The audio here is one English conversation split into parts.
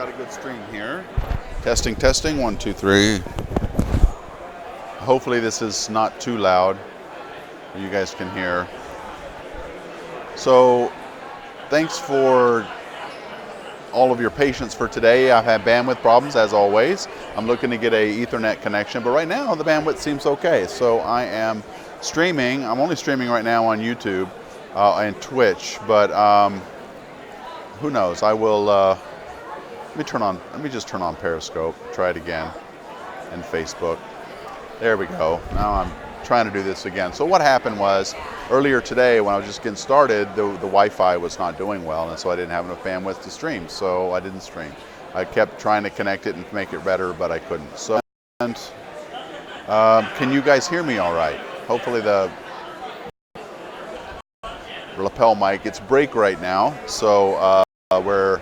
got a good stream here. Testing, testing, 1, 2, 3. Hopefully this is not too loud. You guys can hear. So, thanks for all of your patience for today. I've had bandwidth problems as always. I'm looking to get a Ethernet connection, but right now the bandwidth seems okay. So I am streaming. I'm only streaming right now on YouTube and Twitch, but who knows? I will. Let me just turn on Periscope. Try it again, and Facebook. There we go. Now I'm trying to do this again. So what happened was earlier today when I was just getting started, the Wi-Fi was not doing well, and so I didn't have enough bandwidth to stream. So I didn't stream. I kept trying to connect it and make it better, but I couldn't. So, and, can you guys hear me all right? Hopefully the lapel mic. It's break right now, so we're.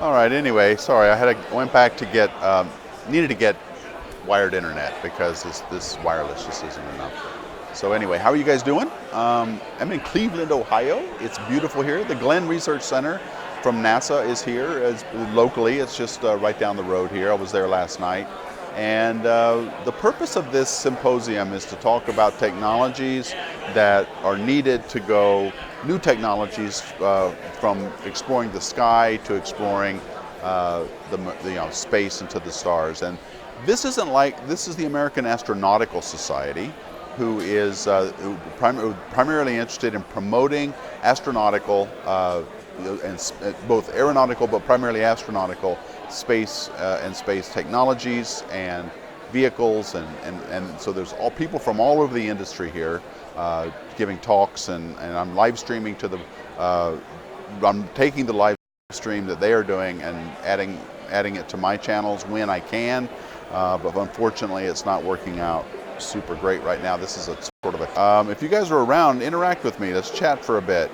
All right. Anyway, sorry. I went back to get needed to get wired internet because this wireless just isn't enough. So anyway, how are you guys doing? I'm in Cleveland, Ohio. It's beautiful here. The Glenn Research Center from NASA is here locally. It's just right down the road here. I was there last night. And the purpose of this symposium is to talk about technologies that are needed to go, new technologies from exploring the sky to exploring space into the stars. And this is the American Astronautical Society, who is primarily interested in promoting astronautical and both aeronautical but primarily astronautical space and space technologies and vehicles, and so there's all people from all over the industry here giving talks, and I'm live streaming to the I'm taking the live stream that they are doing and adding it to my channels when I can, but unfortunately it's not working out super great right now. This is a sort of a if you guys are around, interact with me. Let's chat for a bit.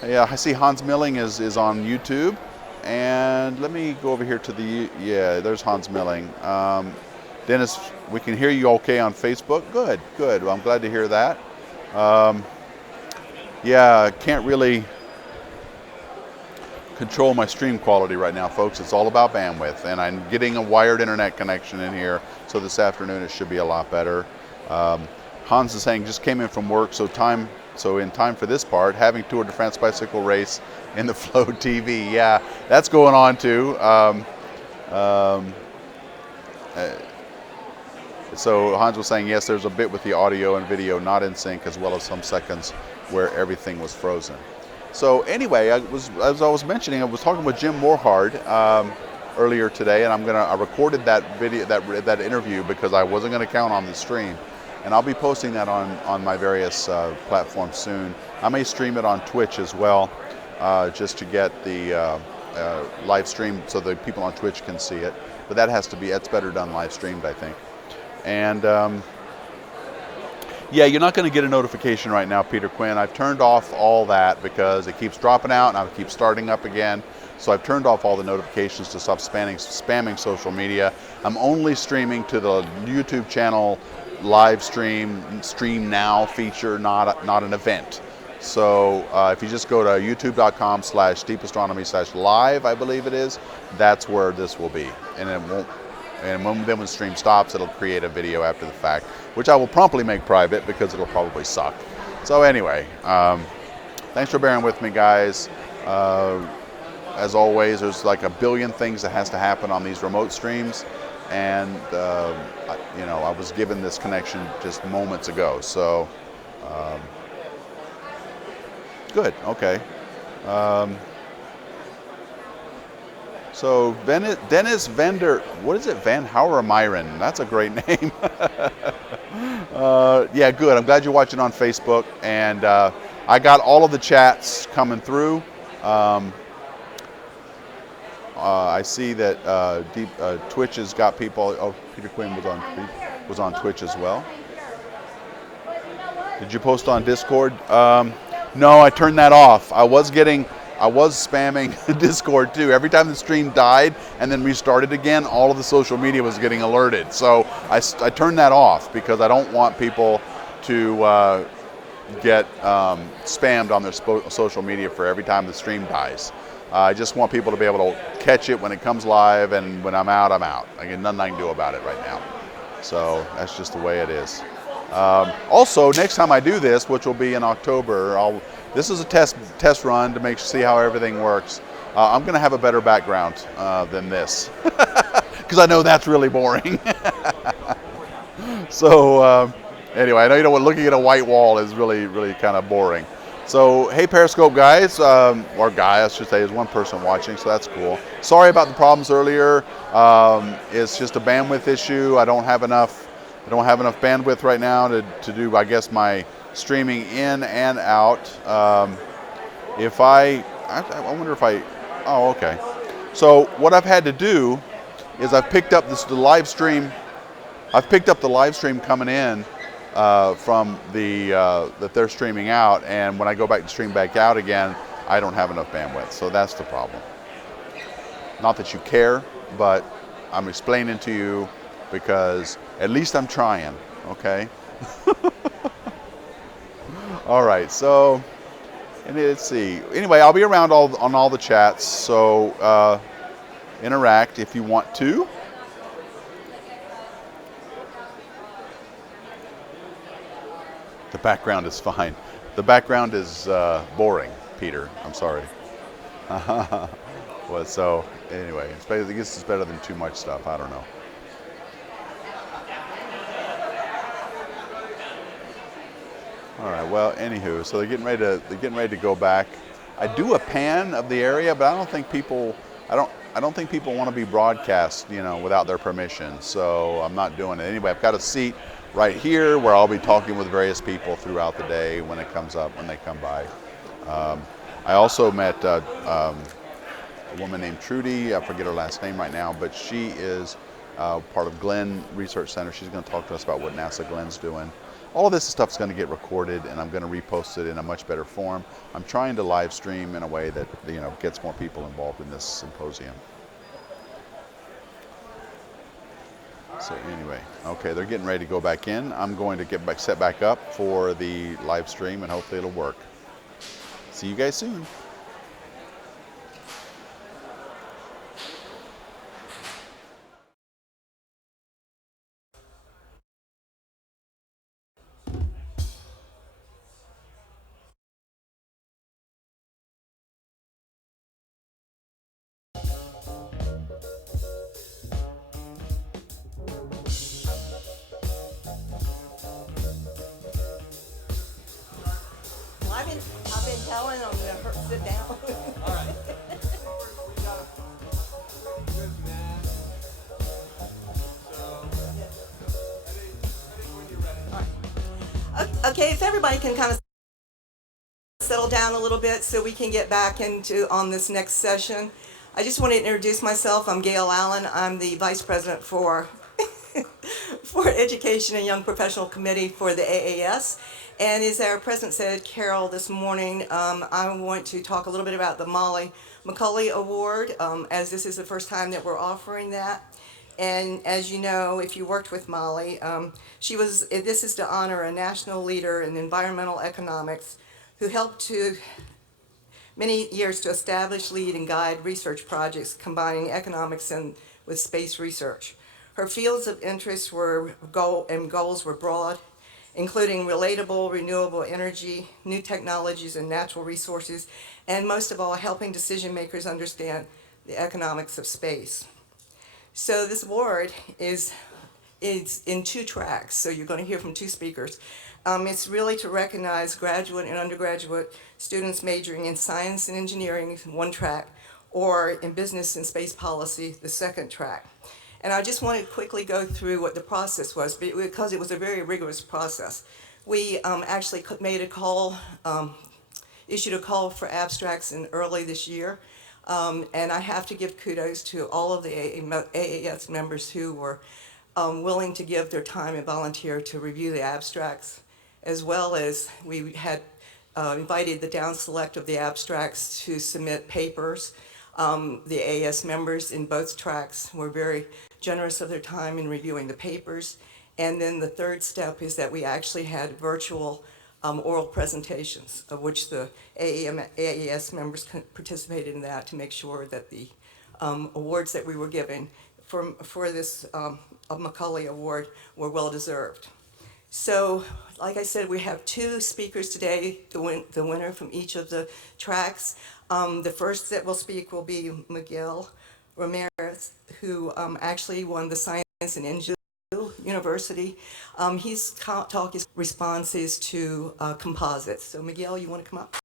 Yeah, I see Hans Milling is on YouTube. And let me go over here to there's Hans Milling. Dennis, we can hear you okay on Facebook. Good. Well, I'm glad to hear that. Yeah, can't really control my stream quality right now, folks. It's all about bandwidth, and I'm getting a wired internet connection in here, so this afternoon it should be a lot better. Hans is saying just came in from work, so in time for this part, having Tour de France bicycle race in the Flow TV. Yeah, that's going on too. So Hans was saying, yes, there's a bit with the audio and video not in sync, as well as some seconds where everything was frozen. So anyway, as I was mentioning, I was talking with Jim Morhard earlier today, and I recorded that video, that interview, because I wasn't going to count on the stream. And I'll be posting that on my various platforms soon. I may stream it on Twitch as well, just to get the live stream so the people on Twitch can see it. But that's better done live streamed, I think. And yeah, you're not going to get a notification right now, Peter Quinn. I've turned off all that because it keeps dropping out and I keep starting up again. So I've turned off all the notifications to stop spamming social media. I'm only streaming to the YouTube channel live stream now feature, not an event. So if you just go to youtube.com/deepastronomy/live, I believe it is, that's where this will be. And it won't. And when the stream stops, it'll create a video after the fact, which I will promptly make private because it'll probably suck. So anyway, thanks for bearing with me, guys. As always, there's like a billion things that has to happen on these remote streams, and I was given this connection just moments ago. So, good. Okay. So Dennis Vender, what is it? Van Hauermeiren. That's a great name. Yeah, good. I'm glad you're watching on Facebook, and I got all of the chats coming through. I see that Twitch has got people. Oh, Peter Quinn was on Twitch as well. Did you post on Discord? No, I turned that off. I was spamming Discord too. Every time the stream died and then restarted again, all of the social media was getting alerted. So I turned that off because I don't want people to get spammed on their social media for every time the stream dies. I just want people to be able to catch it when it comes live, and when I'm out, I'm out. I got nothing I can do about it right now. So that's just the way it is. Also, next time I do this, which will be in October, this is a test run to see how everything works. I'm going to have a better background than this, because I know that's really boring. So anyway, I know looking at a white wall is really, really kind of boring. So hey, Periscope guys, or guy I should say, is one person watching, so that's cool. Sorry about the problems earlier. It's just a bandwidth issue. I don't have enough bandwidth right now to do, I guess, my streaming in and out. I wonder if oh, okay. So what I've had to do is I've picked up the live stream coming in from that they're streaming out, and when I go back to stream back out again, I don't have enough bandwidth. So that's the problem. Not that you care, but I'm explaining to you because at least I'm trying, okay? All right, so let's see. Anyway, I'll be around on all the chats, so interact if you want to. The background is fine. The background is boring, Peter. I'm sorry. Well, so anyway, I guess it's better than too much stuff. I don't know. All right. Well, anywho, so they're getting ready to go back. I do a pan of the area, but I don't think people want to be broadcast, without their permission. So I'm not doing it anyway. I've got a seat right here where I'll be talking with various people throughout the day when it comes up, when they come by. I also met a woman named Trudy. I forget her last name right now, but she is part of Glenn Research Center. She's going to talk to us about what NASA Glenn's doing. All of this stuff is going to get recorded, and I'm going to repost it in a much better form. I'm trying to live stream in a way that gets more people involved in this symposium. So anyway, okay, they're getting ready to go back in. I'm going to set back up for the live stream, and hopefully it'll work. See you guys soon. I've been telling them to sit down. All right. Okay, if everybody can kind of settle down a little bit so we can get back on this next session. I just want to introduce myself. I'm Gail Allen. I'm the Vice President for Education and Young Professional Committee for the AAS. And as our President said, Carol, this morning, I want to talk a little bit about the Molly McCulley Award, as this is the first time that we're offering that. And as you know, if you worked with Molly, this is to honor a national leader in environmental economics who helped many years to establish, lead, and guide research projects combining economics with space research. Her fields of interest goals were broad, including relatable, renewable energy, new technologies and natural resources, and most of all, helping decision makers understand the economics of space. So this award is in two tracks, so you're going to hear from two speakers. It's really to recognize graduate and undergraduate students majoring in science and engineering, one track, or in business and space policy, the second track. And I just want to quickly go through what the process was, because it was a very rigorous process. We actually made a call, issued a call for abstracts in early this year. And I have to give kudos to all of the AAS members who were willing to give their time and volunteer to review the abstracts, as well as we had invited the down select of the abstracts to submit papers. The AAS members in both tracks were very generous of their time in reviewing the papers. And then the third step is that we actually had virtual oral presentations, of which the AAS members participated in that to make sure that the awards that we were giving for this Macaulay Award were well deserved. So, like I said, we have two speakers today, the winner from each of the tracks. The first that will speak will be Miguel Ramirez, who actually won the Science and Engineering University. His talk is responses to composites. So Miguel, you want to come up?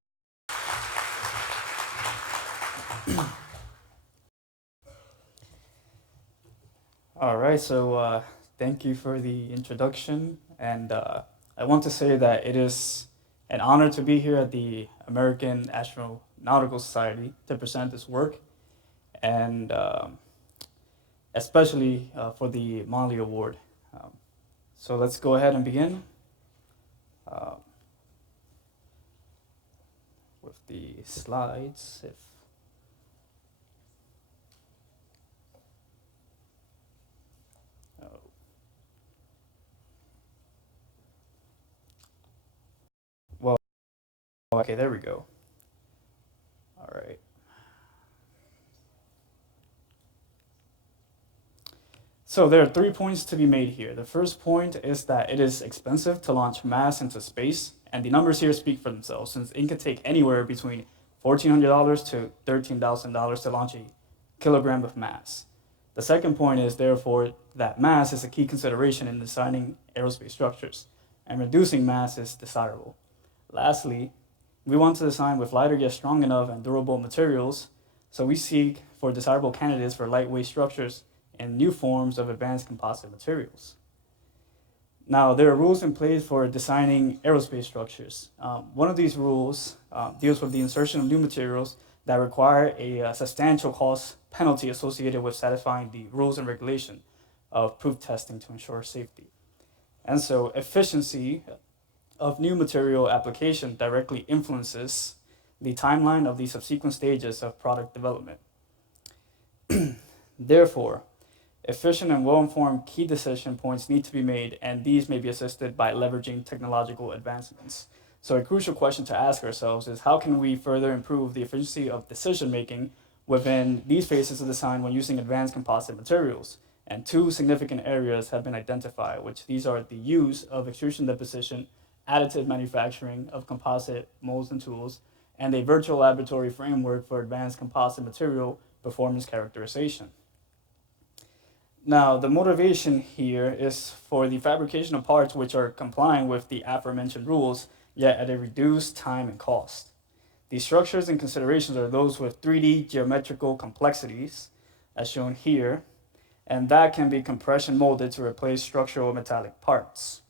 All right, so thank you for the introduction, and I want to say that it is an honor to be here at the American Astronautical Society to present this work, and especially for the Macaulay Award. So let's go ahead and begin with the slides. Well, okay, there we go. All right. So there are 3 points to be made here. The first point is that it is expensive to launch mass into space, and the numbers here speak for themselves, since it can take anywhere between $1,400 to $13,000 to launch a kilogram of mass. The second point is, therefore, that mass is a key consideration in designing aerospace structures, and reducing mass is desirable. Lastly, we want to design with lighter yet strong enough and durable materials, so we seek for desirable candidates for lightweight structures and new forms of advanced composite materials. Now, there are rules in place for designing aerospace structures. One of these rules deals with the insertion of new materials that require a substantial cost penalty associated with satisfying the rules and regulation of proof testing to ensure safety. And so efficiency of new material application directly influences the timeline of the subsequent stages of product development. Therefore, efficient and well-informed key decision points need to be made, and these may be assisted by leveraging technological advancements. So a crucial question to ask ourselves is, how can we further improve the efficiency of decision-making within these phases of design when using advanced composite materials? And two significant areas have been identified, which these are the use of extrusion deposition, additive manufacturing of composite molds and tools, and a virtual laboratory framework for advanced composite material performance characterization. Now, the motivation here is for the fabrication of parts which are complying with the aforementioned rules, yet at a reduced time and cost. The structures and considerations are those with 3D geometrical complexities, as shown here, and that can be compression molded to replace structural metallic parts.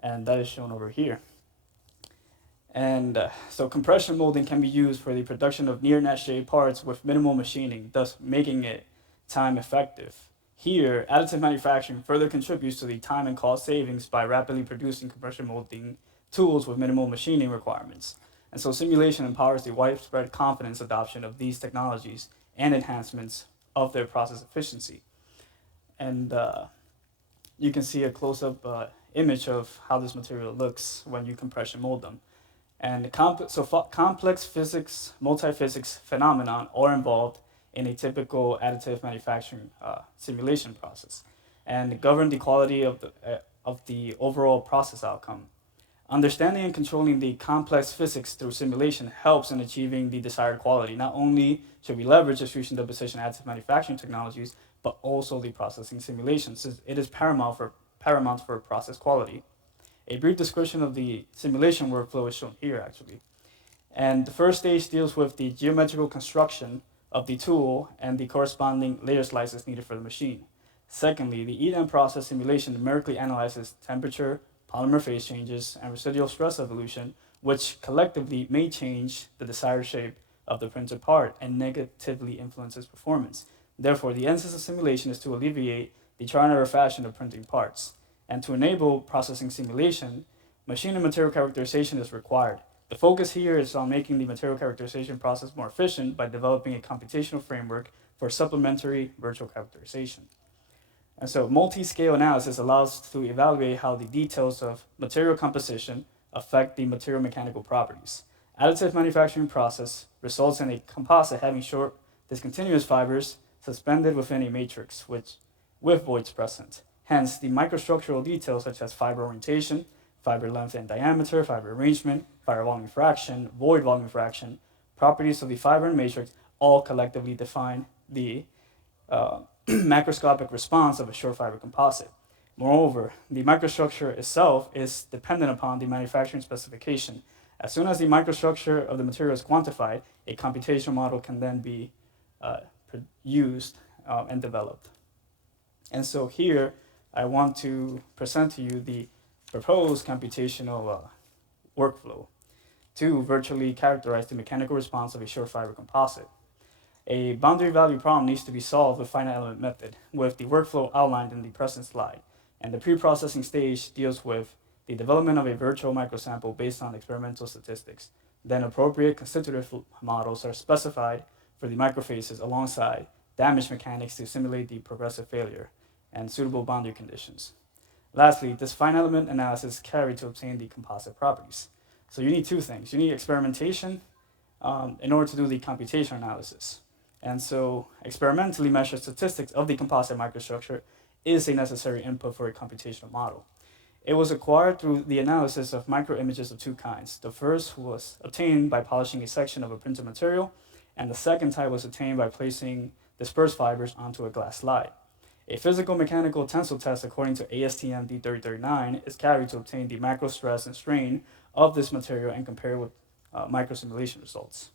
And that is shown over here. And so compression molding can be used for the production of near net shape parts with minimal machining, thus making it time effective. Here, additive manufacturing further contributes to the time and cost savings by rapidly producing compression molding tools with minimal machining requirements. And so simulation empowers the widespread confidence adoption of these technologies and enhancements of their process efficiency. And you can see a close-up image of how this material looks when you compression mold them. And complex physics, multi-physics phenomenon are involved in a typical additive manufacturing simulation process, and govern the quality of of the overall process outcome. Understanding and controlling the complex physics through simulation helps in achieving the desired quality. Not only should we leverage distribution deposition additive manufacturing technologies, but also the processing simulation, since it is paramount for process quality. A brief description of the simulation workflow is shown here, actually. And the first stage deals with the geometrical construction of the tool and the corresponding layer slices needed for the machine. Secondly, the eat-end process simulation numerically analyzes temperature, polymer phase changes, and residual stress evolution, which collectively may change the desired shape of the printed part and negatively influences performance. Therefore, the essence of simulation is to alleviate the trial and error fashion of printing parts. And to enable processing simulation, machine and material characterization is required. The focus here is on making the material characterization process more efficient by developing a computational framework for supplementary virtual characterization. And so multi-scale analysis allows to evaluate how the details of material composition affect the material mechanical properties. Additive manufacturing process results in a composite having short discontinuous fibers suspended within a matrix with voids present. Hence, the microstructural details such as fiber orientation, fiber length and diameter, fiber arrangement, fiber volume fraction, void volume fraction, properties of the fiber and matrix all collectively define the macroscopic response of a short fiber composite. Moreover, the microstructure itself is dependent upon the manufacturing specification. As soon as the microstructure of the material is quantified, a computational model can then be used and developed. And so here, I want to present to you the proposed computational workflow to virtually characterize the mechanical response of a short fiber composite. A boundary value problem needs to be solved with finite element method, with the workflow outlined in the present slide. And the pre-processing stage deals with the development of a virtual microsample based on experimental statistics. Then appropriate constitutive models are specified for the microphases alongside damage mechanics to simulate the progressive failure and suitable boundary conditions. Lastly, this finite element analysis is carried to obtain the composite properties. So you need two things. You need experimentation in order to do the computational analysis. And so experimentally measured statistics of the composite microstructure is a necessary input for a computational model. It was acquired through the analysis of microimages of two kinds. The first was obtained by polishing a section of a printed material, and the second type was obtained by placing dispersed fibers onto a glass slide. A physical mechanical tensile test according to ASTM D3039 is carried to obtain the macro stress and strain of this material and compare with microsimulation results.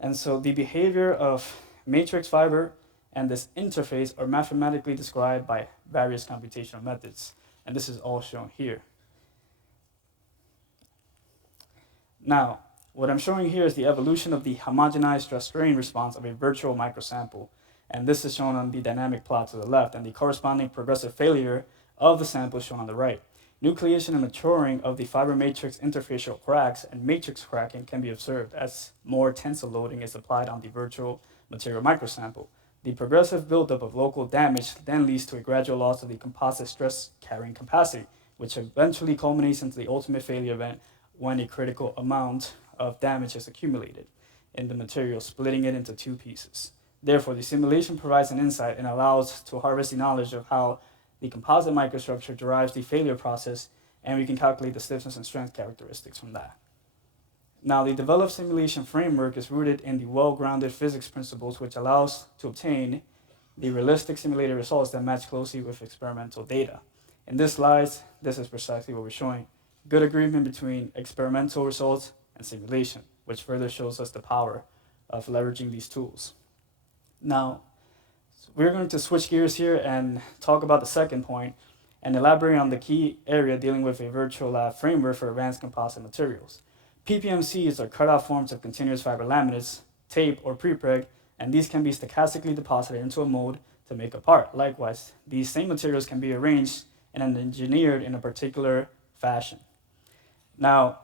And so the behavior of matrix fiber and this interface are mathematically described by various computational methods. And this is all shown here. Now, what I'm showing here is the evolution of the homogenized stress strain response of a virtual microsample. And this is shown on the dynamic plot to the left, and the corresponding progressive failure of the sample is shown on the right. Nucleation and maturing of the fiber matrix interfacial cracks and matrix cracking can be observed as more tensile loading is applied on the virtual material microsample. The progressive buildup of local damage then leads to a gradual loss of the composite stress carrying capacity, which eventually culminates into the ultimate failure event when a critical amount of damage is accumulated in the material, splitting it into two pieces. Therefore, the simulation provides an insight and allows to harvest the knowledge of how the composite microstructure derives the failure process, and we can calculate the stiffness and strength characteristics from that. Now, the developed simulation framework is rooted in the well-grounded physics principles, which allows to obtain the realistic simulated results that match closely with experimental data. In this slide, this is precisely what we're showing. Good agreement between experimental results and simulation, which further shows us the power of leveraging these tools. Now, we're going to switch gears here and talk about the second point and elaborate on the key area dealing with a virtual lab framework for advanced composite materials. PPMCs are cut-out forms of continuous fiber laminates, tape, or prepreg, and these can be stochastically deposited into a mold to make a part. Likewise, these same materials can be arranged and engineered in a particular fashion. Now,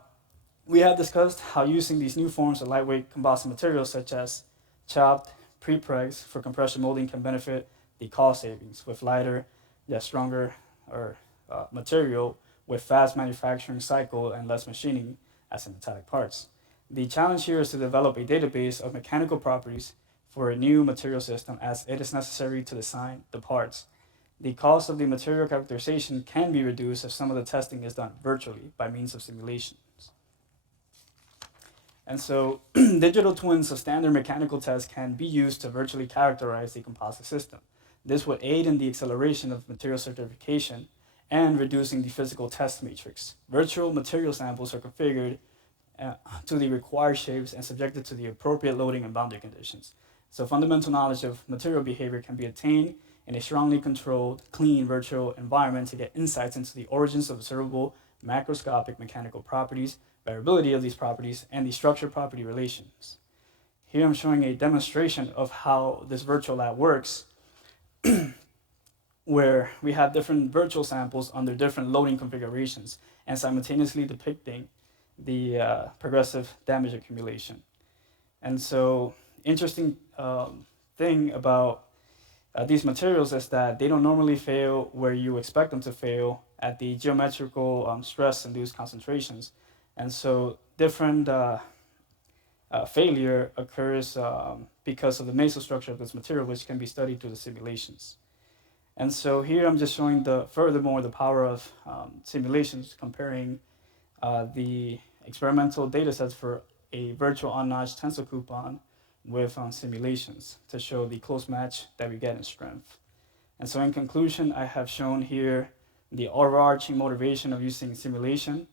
we have discussed how using these new forms of lightweight composite materials such as chopped prepregs for compression molding can benefit the cost savings with lighter yet stronger material with fast manufacturing cycle and less machining as in metallic parts. The challenge here is to develop a database of mechanical properties for a new material system, as it is necessary to design the parts The cost of the material characterization can be reduced if some of the testing is done virtually by means of simulations. And so digital twins of standard mechanical tests can be used to virtually characterize the composite system. This would aid in the acceleration of material certification and reducing the physical test matrix. Virtual material samples are configured to the required shapes and subjected to the appropriate loading and boundary conditions. So fundamental knowledge of material behavior can be attained in a strongly controlled, clean virtual environment to get insights into the origins of observable macroscopic mechanical properties, variability of these properties, and the structure-property relations. Here I'm showing a demonstration of how this virtual lab works, where we have different virtual samples under different loading configurations and simultaneously depicting the progressive damage accumulation. And so, interesting thing about these materials is that they don't normally fail where you expect them to fail at the geometrical stress-induced concentrations. And so different failure occurs because of the mesostructure of this material, which can be studied through the simulations. And so here I'm just showing furthermore the power of simulations, comparing the experimental data sets for a virtual on-notch tensor coupon with simulations to show the close match that we get in strength. And so in conclusion, I have shown here the overarching motivation of using simulation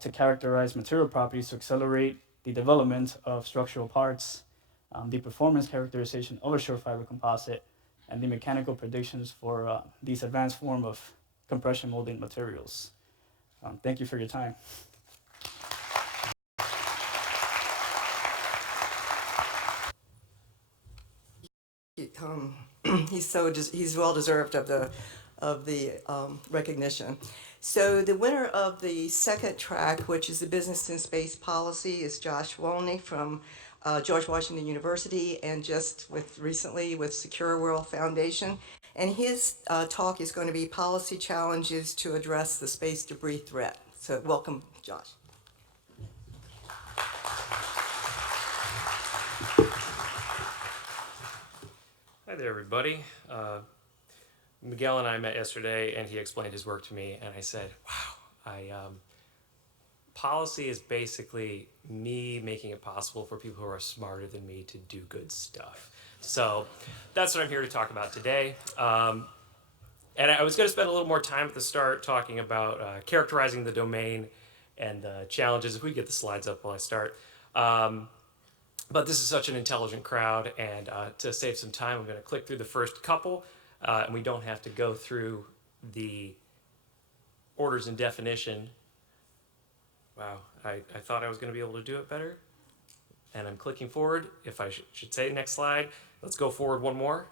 to characterize material properties to accelerate the development of structural parts, the performance characterization of a short fiber composite, and the mechanical predictions for these advanced form of compression molding materials. Thank you for your time. He's well deserved of the recognition. So the winner of the second track, which is the Business in Space Policy, is Josh Wolney from George Washington University, and just recently with Secure World Foundation. And his talk is going to be policy challenges to address the space debris threat. So welcome, Josh. Hi there, everybody. Miguel and I met yesterday, and he explained his work to me, and I said, wow, policy is basically me making it possible for people who are smarter than me to do good stuff. So that's what I'm here to talk about today. And I was going to spend a little more time at the start talking about characterizing the domain and the challenges, if we get the slides up while I start. But this is such an intelligent crowd, and to save some time, I'm going to click through the first couple, and we don't have to go through the orders and definition. Wow, I thought I was going to be able to do it better, and I'm clicking forward. If I should say next slide, let's go forward one more,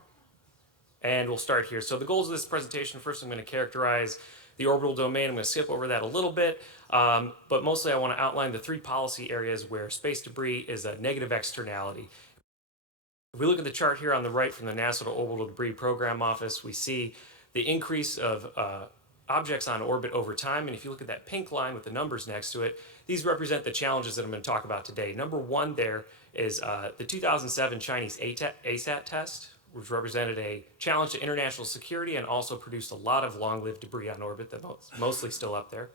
and we'll start here. So the goals of this presentation, first I'm going to characterize the orbital domain. I'm going to skip over that a little bit, but mostly I want to outline the three policy areas where space debris is a negative externality. If we look at the chart here on the right from the NASA Orbital Debris Program Office, we see the increase of objects on orbit over time, and if you look at that pink line with the numbers next to it, these represent the challenges that I'm going to talk about today. Number one there is the 2007 Chinese ASAT test, which represented a challenge to international security and also produced a lot of long-lived debris on orbit that's mostly still up there.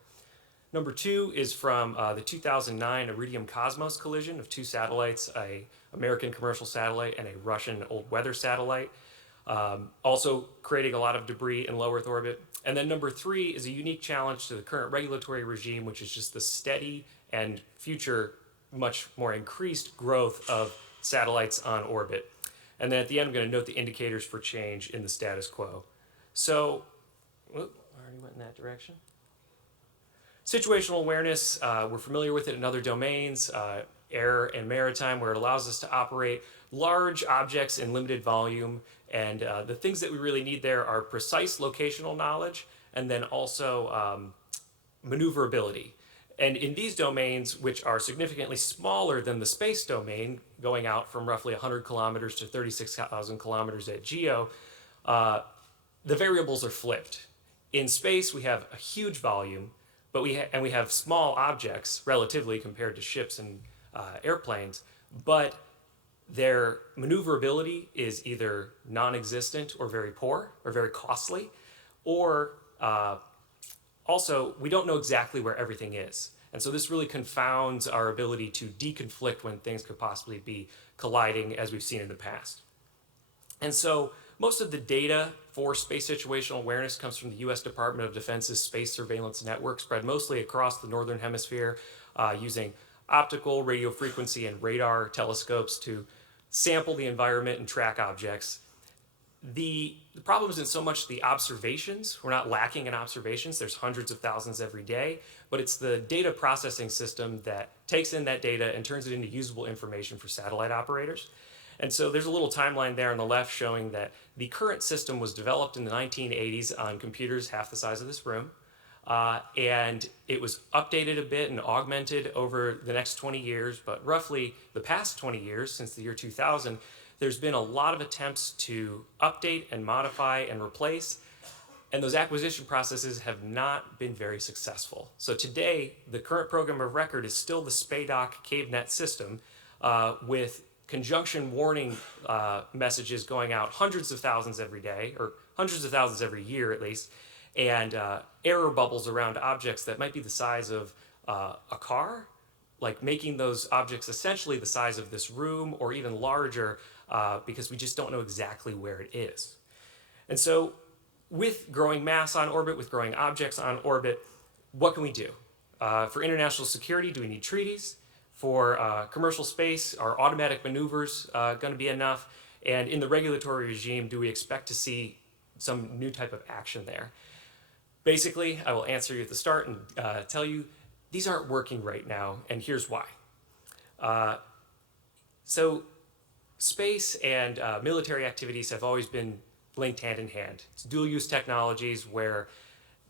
Number two is from the 2009 Iridium Cosmos collision of two satellites, a American commercial satellite and a Russian old weather satellite, also creating a lot of debris in low Earth orbit. And then number three is a unique challenge to the current regulatory regime, which is just the steady and future much more increased growth of satellites on orbit. And then at the end, I'm going to note the indicators for change in the status quo. So, I already went in that direction. Situational awareness, we're familiar with it in other domains, air and maritime, where it allows us to operate large objects in limited volume. And the things that we really need there are precise locational knowledge and then also maneuverability. And in these domains, which are significantly smaller than the space domain, going out from roughly 100 kilometers to 36,000 kilometers at GEO, the variables are flipped. In space, we have a huge volume, but we have small objects relatively compared to ships and airplanes, but their maneuverability is either non-existent or very poor or very costly. or also, we don't know exactly where everything is. And so this really confounds our ability to deconflict when things could possibly be colliding, as we've seen in the past. And so most of the data for space situational awareness comes from the US Department of Defense's Space Surveillance Network, spread mostly across the Northern Hemisphere, using optical, radio frequency, and radar telescopes to sample the environment and track objects. The problem isn't so much the observations. We're not lacking in observations. There's hundreds of thousands every day, but it's the data processing system that takes in that data and turns it into usable information for satellite operators. And so there's a little timeline there on the left showing that the current system was developed in the 1980s on computers half the size of this room. And it was updated a bit and augmented over the next 20 years, but roughly the past 20 years, since the year 2000, there's been a lot of attempts to update and modify and replace, and those acquisition processes have not been very successful. So today, the current program of record is still the SPADOC CaveNet system, with conjunction warning messages going out hundreds of thousands every day, or hundreds of thousands every year at least, and error bubbles around objects that might be the size of a car, like making those objects essentially the size of this room or even larger, because we just don't know exactly where it is. And so with growing mass on orbit, with growing objects on orbit, what can we do? For international security, do we need treaties? For commercial space, are automatic maneuvers going to be enough? And in the regulatory regime, do we expect to see some new type of action there? Basically, I will answer you at the start and tell you these aren't working right now, and here's why. So space and military activities have always been linked hand in hand. It's dual-use technologies where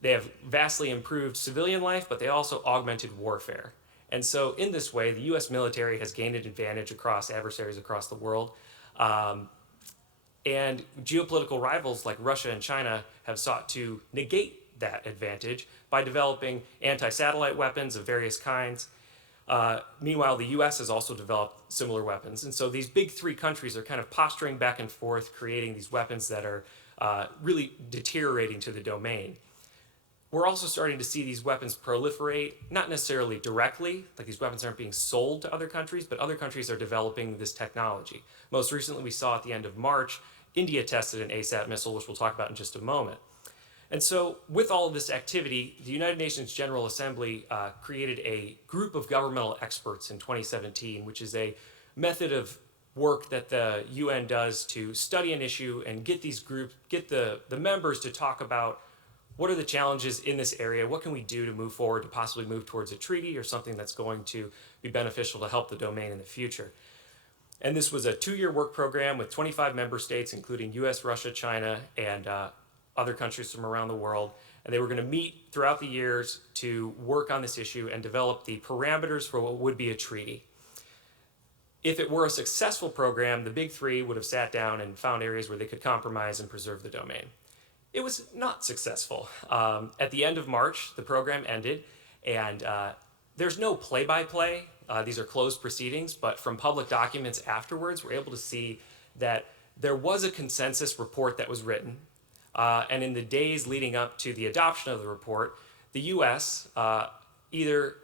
they have vastly improved civilian life, but they also augmented warfare. And so in this way, the US military has gained an advantage across adversaries across the world. And geopolitical rivals like Russia and China have sought to negate that advantage by developing anti-satellite weapons of various kinds. Meanwhile, the US has also developed similar weapons. And so these big three countries are kind of posturing back and forth, creating these weapons that are really deteriorating to the domain. We're also starting to see these weapons proliferate, not necessarily directly, like these weapons aren't being sold to other countries, but other countries are developing this technology. Most recently, we saw at the end of March, India tested an ASAT missile, which we'll talk about in just a moment. And so with all of this activity, the United Nations General Assembly created a group of governmental experts in 2017, which is a method of work that the UN does to study an issue and get these groups, get the members to talk about what are the challenges in this area, what can we do to move forward, to possibly move towards a treaty or something that's going to be beneficial to help the domain in the future. And this was a 2-year work program with 25 member states, including US, Russia, China, and other countries from around the world. And they were going to meet throughout the years to work on this issue and develop the parameters for what would be a treaty. If it were a successful program, the big three would have sat down and found areas where they could compromise and preserve the domain. It was not successful. At the end of March, the program ended, and there's no play-by-play. These are closed proceedings, but from public documents afterwards, we're able to see that there was a consensus report that was written, and in the days leading up to the adoption of the report, the US, either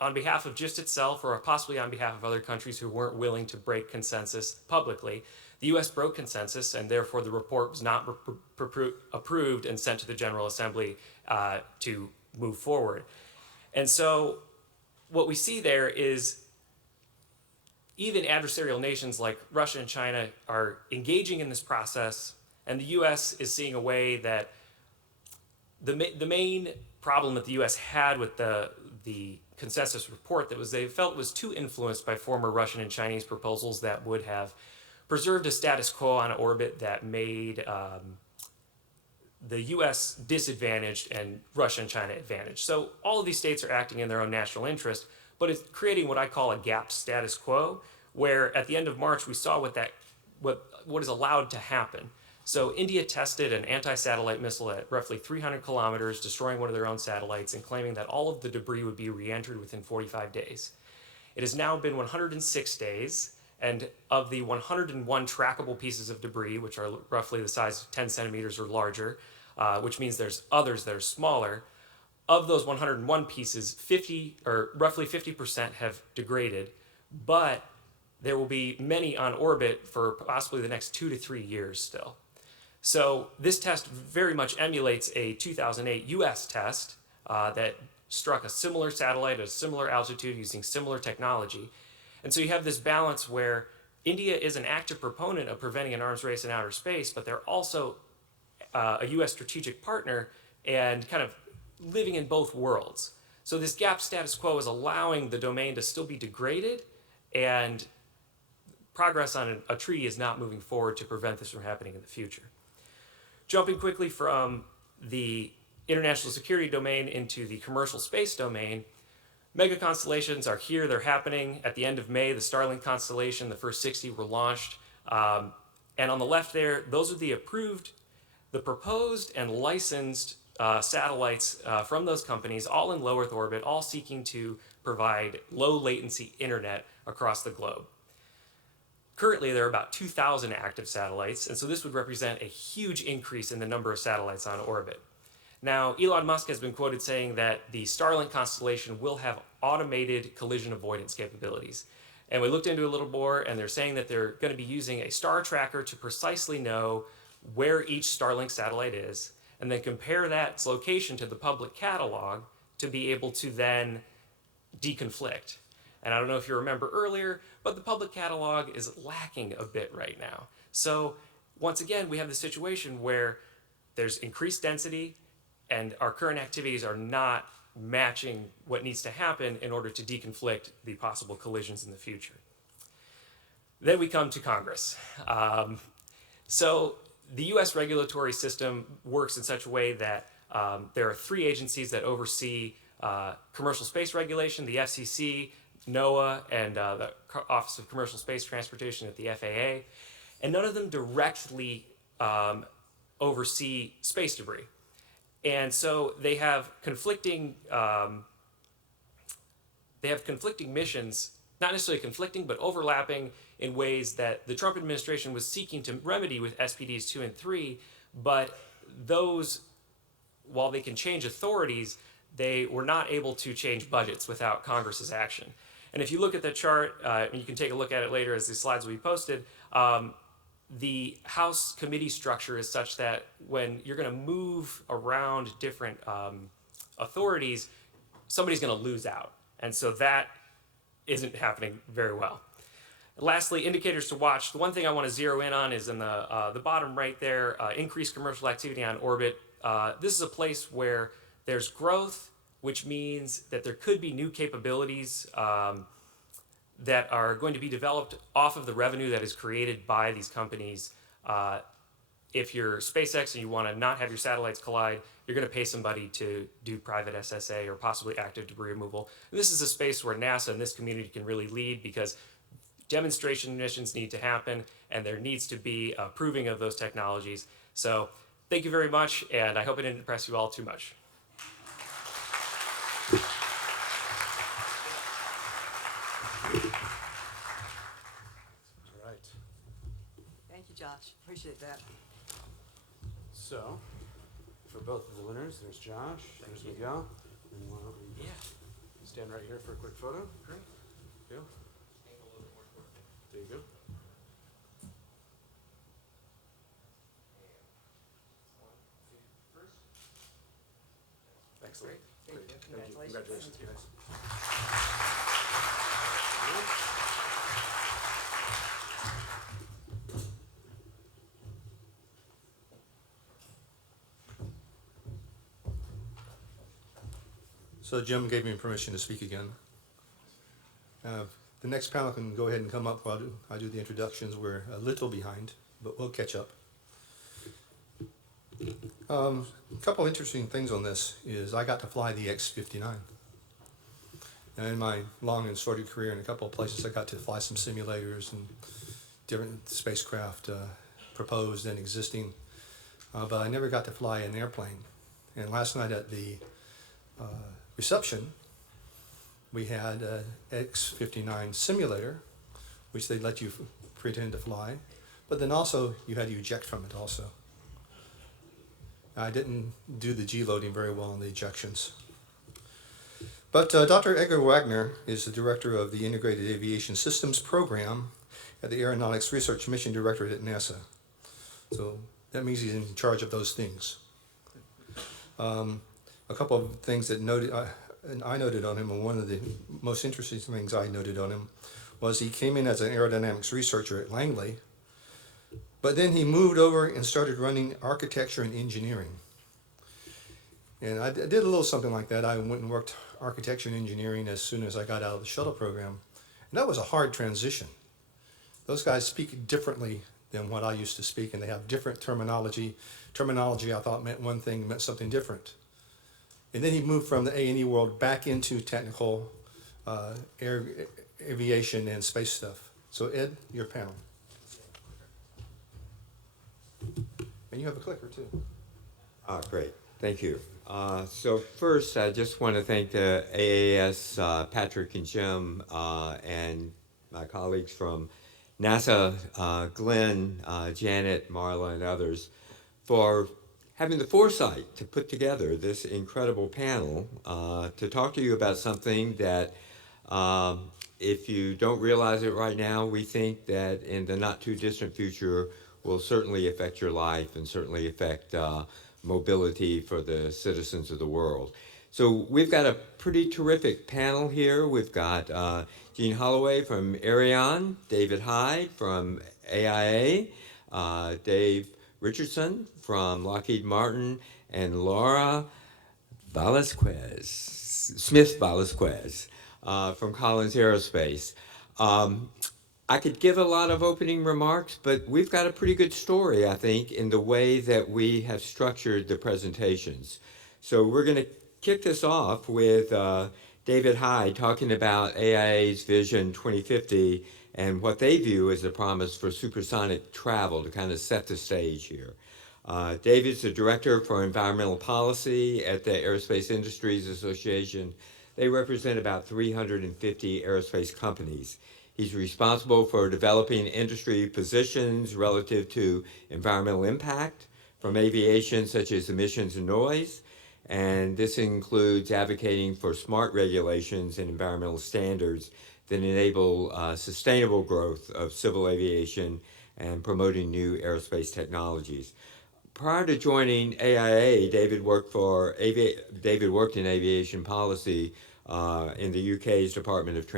on behalf of just itself or possibly on behalf of other countries who weren't willing to break consensus publicly, the US broke consensus, and therefore the report was not approved and sent to the General Assembly to move forward. And so what we see there is even adversarial nations like Russia and China are engaging in this process, and the US is seeing a way that the main problem that the US had with the consensus report that was they felt was too influenced by former Russian and Chinese proposals that would have preserved a status quo on orbit that made the US disadvantaged and Russia and China advantaged. So all of these states are acting in their own national interest, but it's creating what I call a gapped status quo, where at the end of March we saw what is allowed to happen. So India tested an anti-satellite missile at roughly 300 kilometers, destroying one of their own satellites and claiming that all of the debris would be re-entered within 45 days. It has now been 106 days, and of the 101 trackable pieces of debris, which are roughly the size of 10 centimeters or larger, which means there's others that are smaller. Of those 101 pieces, 50 or roughly 50% have degraded, but there will be many on orbit for possibly the next 2 to 3 years still. So this test very much emulates a 2008 US test that struck a similar satellite at a similar altitude using similar technology. And so you have this balance where India is an active proponent of preventing an arms race in outer space, but they're also a US strategic partner and kind of living in both worlds. So this gap status quo is allowing the domain to still be degraded, and progress on a treaty is not moving forward to prevent this from happening in the future. Jumping quickly from the international security domain into the commercial space domain, Megaconstellations are here, they're happening. At the end of May, the Starlink constellation, the first 60 were launched. And on the left there, those are the proposed and licensed satellites from those companies, all in low Earth orbit, all seeking to provide low latency internet across the globe. Currently, there are about 2,000 active satellites, and so this would represent a huge increase in the number of satellites on orbit. Now, Elon Musk has been quoted saying that the Starlink constellation will have automated collision avoidance capabilities. And we looked into it a little more, and they're saying that they're going to be using a star tracker to precisely know where each Starlink satellite is, and then compare that location to the public catalog to be able to then deconflict. And I don't know if you remember earlier, but the public catalog is lacking a bit right now. So once again, we have the situation where there's increased density and our current activities are not matching what needs to happen in order to deconflict the possible collisions in the future. Then we come to Congress. So the US regulatory system works in such a way that there are 3 agencies that oversee commercial space regulation: the FCC, NOAA, and the Office of Commercial Space Transportation at the FAA. And none of them directly oversee space debris. And so they have conflicting missions, not necessarily conflicting, but overlapping in ways that the Trump administration was seeking to remedy with SPDs 2 and 3, but those, while they can change authorities, they were not able to change budgets without Congress's action. And if you look at the chart, and you can take a look at it later as the slides will be posted, the House committee structure is such that when you're going to move around different authorities, somebody's going to lose out. And so that isn't happening very well. Lastly, indicators to watch. The one thing I want to zero in on is in the bottom right there, increased commercial activity on orbit. This is a place where there's growth, which means that there could be new capabilities that are going to be developed off of the revenue that is created by these companies. If you're SpaceX and you want to not have your satellites collide, you're going to pay somebody to do private SSA or possibly active debris removal. And this is a space where NASA and this community can really lead, because demonstration missions need to happen and there needs to be a proving of those technologies. So thank you very much, and I hope I didn't impress you all too much. All right. Thank you, Josh. Appreciate that. So, for both of the winners, there's Josh, there's Miguel, and why don't we stand right here for a quick photo? Great. Yeah. There you go. Excellent. Great. Great. Thank you. Congratulations. Congratulations, guys. So Jim gave me permission to speak again. The next panel can go ahead and come up while I do the introductions. We're a little behind, but we'll catch up. A couple interesting things on this is I got to fly the X-59. And in my long and sordid career in a couple of places, I got to fly some simulators and different spacecraft proposed and existing, but I never got to fly an airplane. And last night at the reception, we had an X-59 simulator, which they let you pretend to fly, but then also you had to eject from it also. I didn't do the G-loading very well on the ejections. But Dr. Edgar Wagner is the director of the Integrated Aviation Systems Program at the Aeronautics Research Mission Directorate at NASA. So that means he's in charge of those things. A couple of things that I noted on him, and one of the most interesting things I noted on him was he came in as an aerodynamics researcher at Langley, but then he moved over and started running architecture and engineering. And I did a little something like that. I went and worked architecture and engineering as soon as I got out of the shuttle program. And that was a hard transition. Those guys speak differently than what I used to speak, and they have different terminology. Terminology I thought meant one thing, meant something different. And then he moved from the A&E world back into technical aviation and space stuff. So Ed, your panel. And you have a clicker too. Great, thank you. So first, I just want to thank the AAS, Patrick and Jim, and my colleagues from NASA, Glenn, Janet, Marla, and others, for having the foresight to put together this incredible panel to talk to you about something that, if you don't realize it right now, we think that in the not too distant future will certainly affect your life and certainly affect mobility for the citizens of the world. So we've got a pretty terrific panel here. We've got Gene Holloway from Ariane, David Hyde from AIA, Dave Richardson from Lockheed Martin, and Laura Smith-Valasquez from Collins Aerospace. I could give a lot of opening remarks, but we've got a pretty good story, I think, in the way that we have structured the presentations. So we're going to kick this off with David Hyde talking about AIA's Vision 2050 and what they view as the promise for supersonic travel to kind of set the stage here. David's the Director for Environmental Policy at the Aerospace Industries Association. They represent about 350 aerospace companies. He's responsible for developing industry positions relative to environmental impact from aviation, such as emissions and noise. And this includes advocating for smart regulations and environmental standards that enable sustainable growth of civil aviation and promoting new aerospace technologies. Prior to joining AIA, David worked in aviation policy in the UK's Department of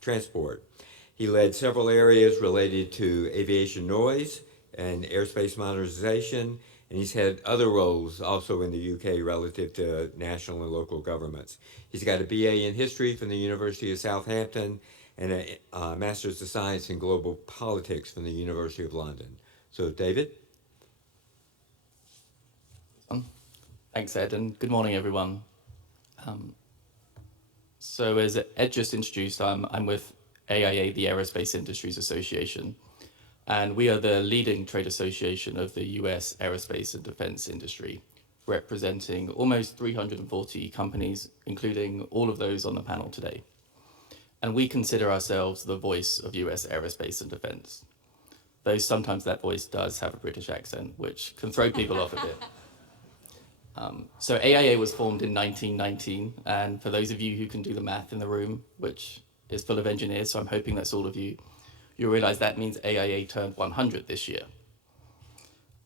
Transport. He led several areas related to aviation noise and airspace modernization, and he's had other roles also in the UK relative to national and local governments. He's got a BA in history from the University of Southampton and a Master's of Science in Global Politics from the University of London. So, David? Thanks, Ed, and good morning, everyone. So as Ed just introduced, I'm with AIA, the Aerospace Industries Association, and we are the leading trade association of the US aerospace and defense industry, representing almost 340 companies, including all of those on the panel today. And we consider ourselves the voice of US aerospace and defense, though sometimes that voice does have a British accent, which can throw people off a bit. So AIA was formed in 1919, and for those of you who can do the math in the room, which is full of engineers, so I'm hoping that's all of you, you'll realize that means AIA turned 100 this year.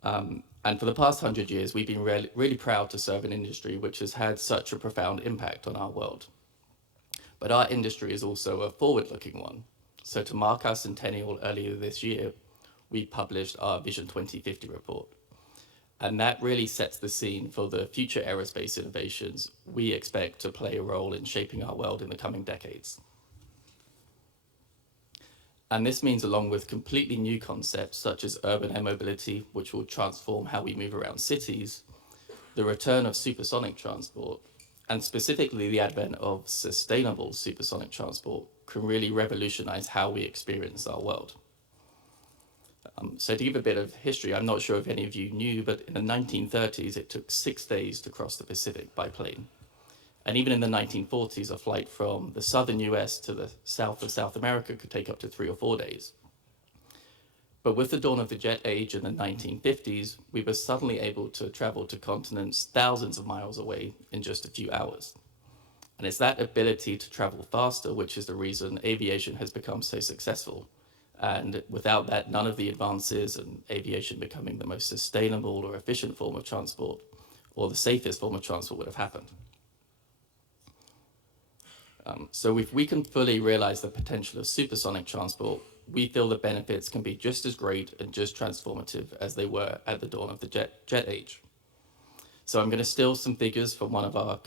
And for the past 100 years, we've been really proud to serve an industry which has had such a profound impact on our world. But our industry is also a forward-looking one. So to mark our centennial earlier this year, we published our Vision 2050 report. And that really sets the scene for the future aerospace innovations we expect to play a role in shaping our world in the coming decades. And this means, along with completely new concepts such as urban air mobility, which will transform how we move around cities, the return of supersonic transport, and specifically the advent of sustainable supersonic transport, can really revolutionize how we experience our world. So to give a bit of history, I'm not sure if any of you knew, but in the 1930s, it took 6 days to cross the Pacific by plane. And even in the 1940s, a flight from the southern US to the south of South America could take up to 3 or 4 days. But with the dawn of the jet age in the 1950s, we were suddenly able to travel to continents thousands of miles away in just a few hours. And it's that ability to travel faster which is the reason aviation has become so successful. And without that, none of the advances in aviation becoming the most sustainable or efficient form of transport or the safest form of transport would have happened. So if we can fully realize the potential of supersonic transport, we feel the benefits can be just as great and just transformative as they were at the dawn of the jet age. So I'm going to steal some figures from one of our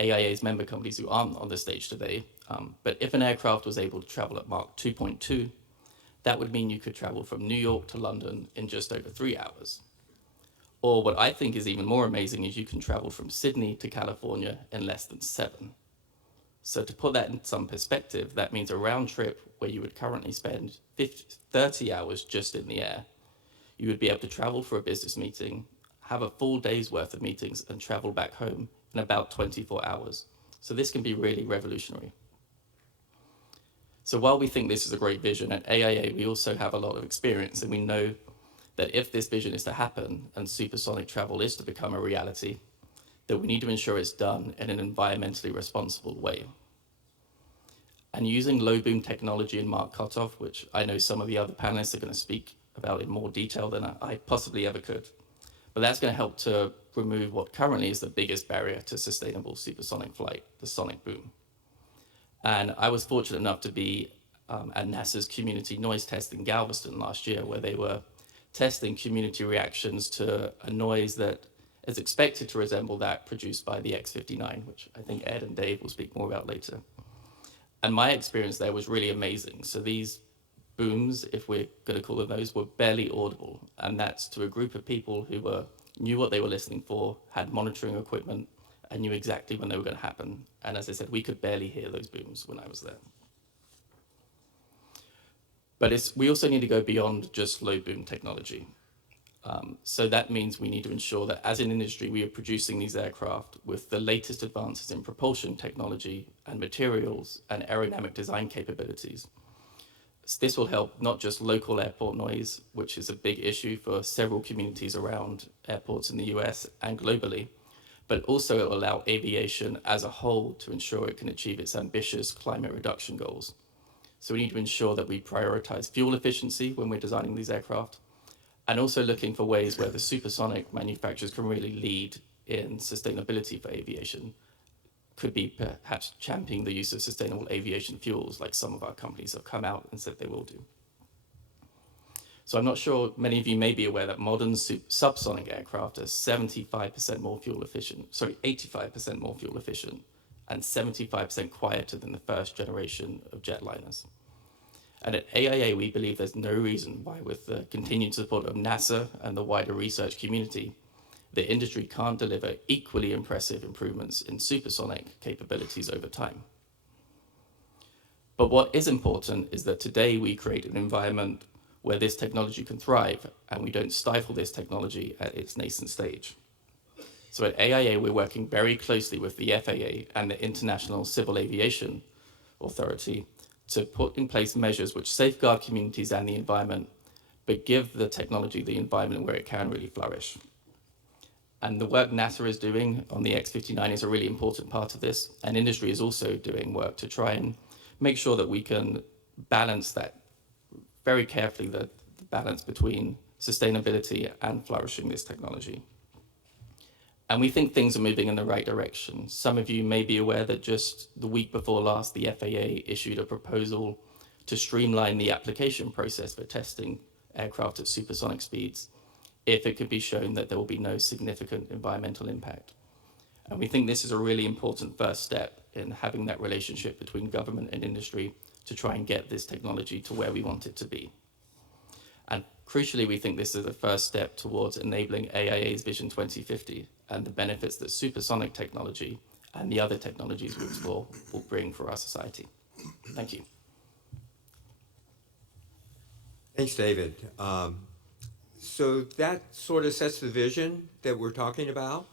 AIA's member companies who aren't on the stage today. But if an aircraft was able to travel at Mach 2.2, that would mean you could travel from New York to London in just over 3 hours. Or what I think is even more amazing is you can travel from Sydney to California in less than 7. So to put that in some perspective, that means a round trip where you would currently spend 30 hours just in the air. You would be able to travel for a business meeting, have a full day's worth of meetings, and travel back home in about 24 hours. So this can be really revolutionary. So while we think this is a great vision, at AIA we also have a lot of experience, and we know that if this vision is to happen and supersonic travel is to become a reality, that we need to ensure it's done in an environmentally responsible way. And using low boom technology in Mach cutoff, which I know some of the other panelists are going to speak about in more detail than I possibly ever could, but that's going to help to remove what currently is the biggest barrier to sustainable supersonic flight, the sonic boom. And I was fortunate enough to be at NASA's community noise test in Galveston last year, where they were testing community reactions to a noise that is expected to resemble that produced by the X-59, which I think Ed and Dave will speak more about later. And my experience there was really amazing. So these booms, if we're going to call them those, were barely audible. And that's to a group of people who knew what they were listening for, had monitoring equipment, and knew exactly when they were going to happen. And as I said, we could barely hear those booms when I was there. But we also need to go beyond just low boom technology. So that means we need to ensure that as an industry, we are producing these aircraft with the latest advances in propulsion technology and materials and aerodynamic design capabilities. So this will help not just local airport noise, which is a big issue for several communities around airports in the US and globally, but also it will allow aviation as a whole to ensure it can achieve its ambitious climate reduction goals. So we need to ensure that we prioritize fuel efficiency when we're designing these aircraft, and also looking for ways where the supersonic manufacturers can really lead in sustainability for aviation. Could be perhaps championing the use of sustainable aviation fuels, like some of our companies have come out and said they will do. So I'm not sure, many of you may be aware that modern subsonic aircraft are 75% more fuel efficient, 85% more fuel efficient, and 75% quieter than the first generation of jetliners. And at AIA, we believe there's no reason why, with the continued support of NASA and the wider research community, the industry can't deliver equally impressive improvements in supersonic capabilities over time. But what is important is that today we create an environment where this technology can thrive, and we don't stifle this technology at its nascent stage. So at AIA, we're working very closely with the FAA and the International Civil Aviation Authority to put in place measures which safeguard communities and the environment, but give the technology the environment where it can really flourish. And the work NASA is doing on the X-59 is a really important part of this, and industry is also doing work to try and make sure that we can balance that very carefully, the balance between sustainability and flourishing this technology. And we think things are moving in the right direction. Some of you may be aware that just the week before last, the FAA issued a proposal to streamline the application process for testing aircraft at supersonic speeds if it could be shown that there will be no significant environmental impact. And we think this is a really important first step in having that relationship between government and industry to try and get this technology to where we want it to be. And crucially, we think this is the first step towards enabling AIA's Vision 2050 and the benefits that supersonic technology and the other technologies we explore will bring for our society. Thank you. Thanks, David. So that sort of sets the vision that we're talking about.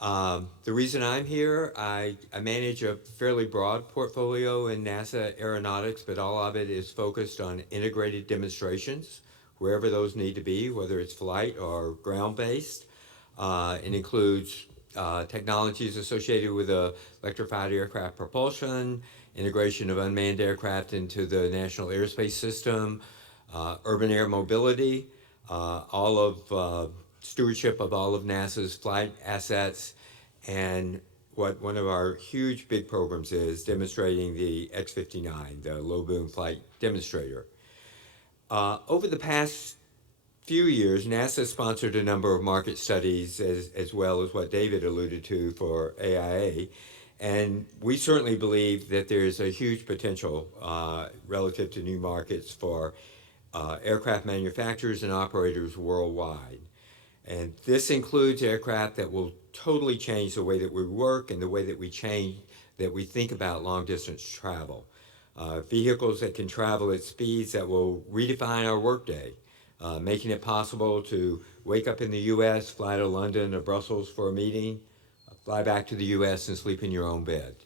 The reason I'm here, I manage a fairly broad portfolio in NASA aeronautics, but all of it is focused on integrated demonstrations, wherever those need to be, whether it's flight or ground-based. It includes technologies associated with electrified aircraft propulsion, integration of unmanned aircraft into the National Airspace System, urban air mobility, all of stewardship of all of NASA's flight assets, and what one of our huge big programs is, demonstrating the X-59, the low boom flight demonstrator. Over the past few years, NASA sponsored a number of market studies as well as what David alluded to for AIA. And we certainly believe that there's a huge potential relative to new markets for aircraft manufacturers and operators worldwide. And this includes aircraft that will totally change the way that we work and the way that we think about long distance travel. Vehicles that can travel at speeds that will redefine our workday, making it possible to wake up in the US, fly to London or Brussels for a meeting, fly back to the US and sleep in your own bed.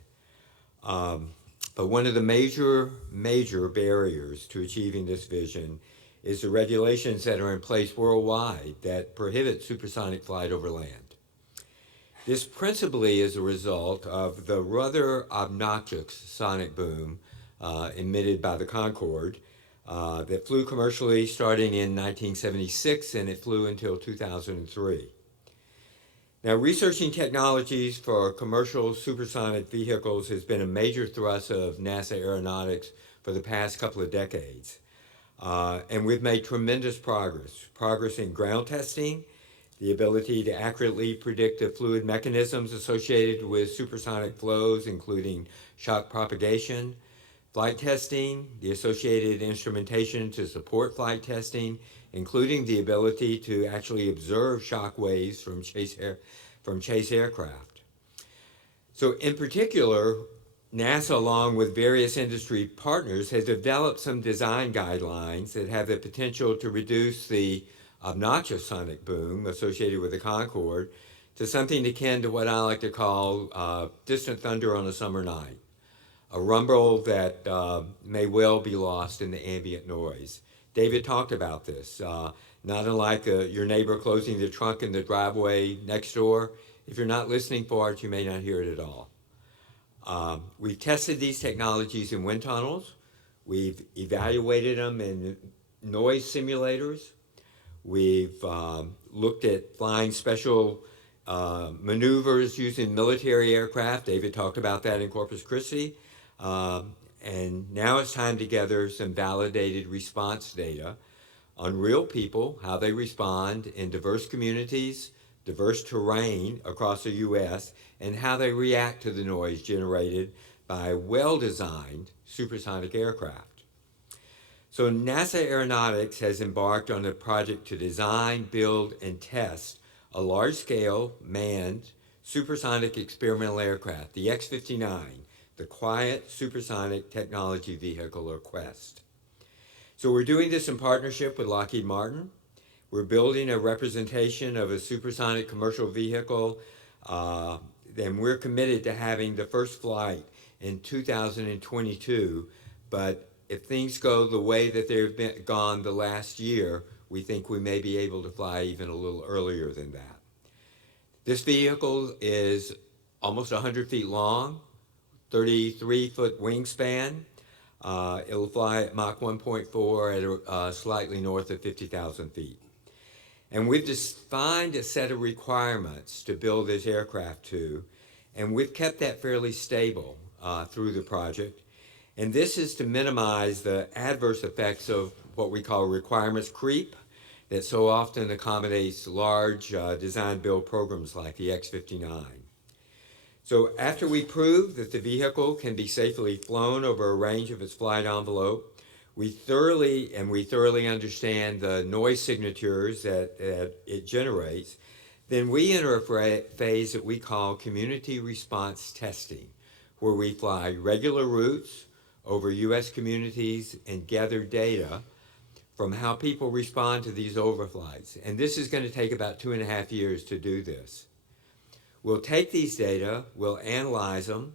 But one of the major barriers to achieving this vision is the regulations that are in place worldwide that prohibit supersonic flight over land. This principally is a result of the rather obnoxious sonic boom emitted by the Concorde that flew commercially starting in 1976, and it flew until 2003. Now, researching technologies for commercial supersonic vehicles has been a major thrust of NASA aeronautics for the past couple of decades. And we've made tremendous progress in ground testing, the ability to accurately predict the fluid mechanisms associated with supersonic flows, including shock propagation, flight testing, the associated instrumentation to support flight testing, including the ability to actually observe shock waves from chase aircraft. So in particular, NASA, along with various industry partners, has developed some design guidelines that have the potential to reduce the obnoxious sonic boom associated with the Concorde to something akin to what I like to call distant thunder on a summer night, a rumble that may well be lost in the ambient noise. David talked about this, not unlike your neighbor closing the trunk in the driveway next door. If you're not listening for it, you may not hear it at all. We've tested these technologies in wind tunnels. We've evaluated them in noise simulators. We've looked at flying special maneuvers using military aircraft. David talked about that in Corpus Christi. And now it's time to gather some validated response data on real people, how they respond in diverse communities, diverse terrain across the U.S., and how they react to the noise generated by well-designed supersonic aircraft. So NASA Aeronautics has embarked on a project to design, build, and test a large-scale manned supersonic experimental aircraft, the X-59, the Quiet Supersonic Technology Vehicle, or QUEST. So we're doing this in partnership with Lockheed Martin. We're building a representation of a supersonic commercial vehicle, and we're committed to having the first flight in 2022. But if things go the way that they've gone the last year, we think we may be able to fly even a little earlier than that. This vehicle is almost 100 feet long, 33-foot wingspan. It'll fly at Mach 1.4 at slightly north of 50,000 feet. And we've defined a set of requirements to build this aircraft to, and we've kept that fairly stable through the project. And this is to minimize the adverse effects of what we call requirements creep that so often accommodates large design-build programs like the X-59. So after we prove that the vehicle can be safely flown over a range of its flight envelope, we thoroughly understand the noise signatures that it generates, then we enter a phase that we call community response testing, where we fly regular routes over U.S. communities and gather data from how people respond to these overflights. And this is going to take about 2.5 years to do this. We'll take these data, we'll analyze them,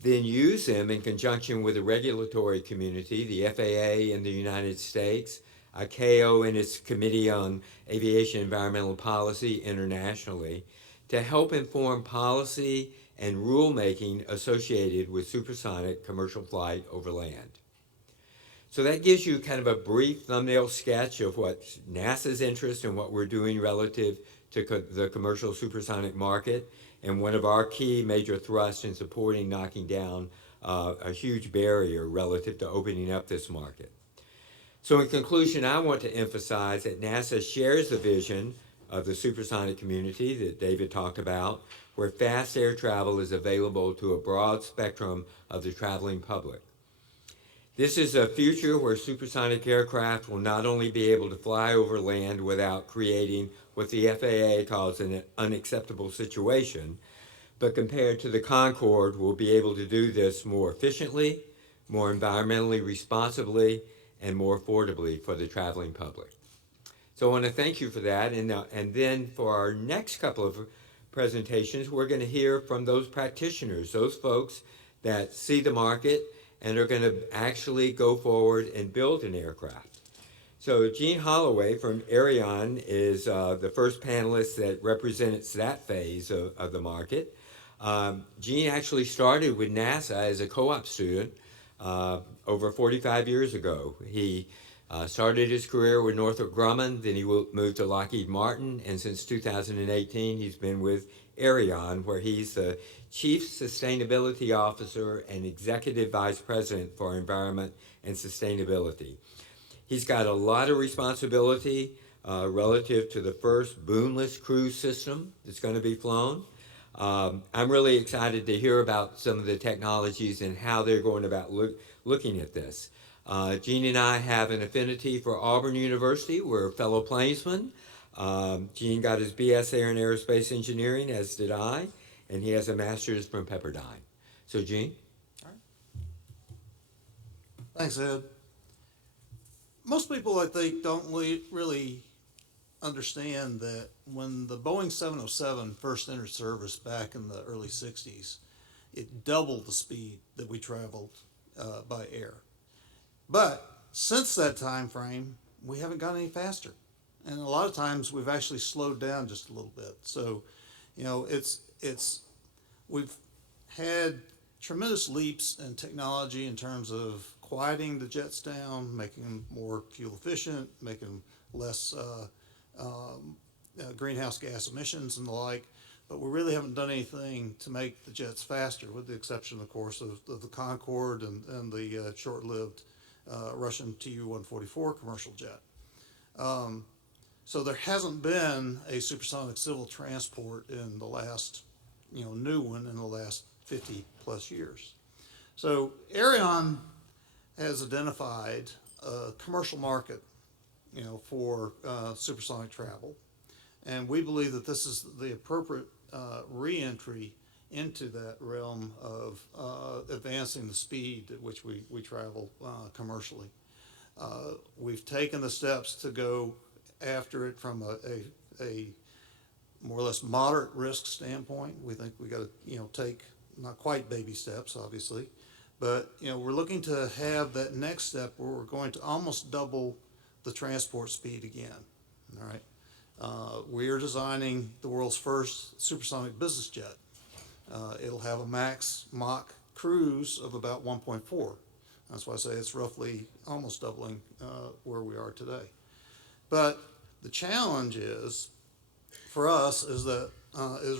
then use them in conjunction with the regulatory community, the FAA in the United States, ICAO and its Committee on Aviation Environmental Policy internationally, to help inform policy and rulemaking associated with supersonic commercial flight over land. So that gives you kind of a brief thumbnail sketch of what NASA's interest and what we're doing relative to the commercial supersonic market, and one of our key major thrusts in supporting knocking down a huge barrier relative to opening up this market. So in conclusion, I want to emphasize that NASA shares the vision of the supersonic community that David talked about, where fast air travel is available to a broad spectrum of the traveling public. This is a future where supersonic aircraft will not only be able to fly over land without creating what the FAA calls an unacceptable situation, but compared to the Concorde, will be able to do this more efficiently, more environmentally responsibly, and more affordably for the traveling public. So I want to thank you for that, and then for our next couple of presentations, we're going to hear from those practitioners, those folks that see the market and are going to actually go forward and build an aircraft. So Gene Holloway from Ariane is the first panelist that represents that phase of the market. Gene actually started with NASA as a co-op student over 45 years ago. He started his career with Northrop Grumman, then he moved to Lockheed Martin, and since 2018 he's been with Ariane, where he's the Chief Sustainability Officer and Executive Vice President for Environment and Sustainability. He's got a lot of responsibility relative to the first boomless cruise system that's going to be flown. I'm really excited to hear about some of the technologies and how they're going about looking at this. Gene and I have an affinity for Auburn University. We're fellow plainsmen. Gene got his BS in Aerospace Engineering, as did I, and he has a master's from Pepperdine. So, Gene? All right. Thanks, Ed. Most people, I think, don't really understand that when the Boeing 707 first entered service back in the early 60s, it doubled the speed that we traveled by air. But since that time frame, we haven't gone any faster. And a lot of times we've actually slowed down just a little bit. So, you know, we've had tremendous leaps in technology in terms of quieting the jets down, making them more fuel efficient, making them less greenhouse gas emissions and the like. But we really haven't done anything to make the jets faster, with the exception, of course, of the Concorde and the short-lived Russian Tu-144 commercial jet. So there hasn't been a supersonic civil transport in the last, new one in the last 50 plus years. So Ariane has identified a commercial market, for supersonic travel, and we believe that this is the appropriate re-entry into that realm of advancing the speed at which we travel commercially. We've taken the steps to go after it from a more or less moderate risk standpoint. We think we got to take not quite baby steps, obviously, but we're looking to have that next step where we're going to almost double the transport speed again. All right, we are designing the world's first supersonic business jet. It'll have a max Mach cruise of about 1.4. That's why I say it's roughly almost doubling where we are today. But the challenge is, for us, is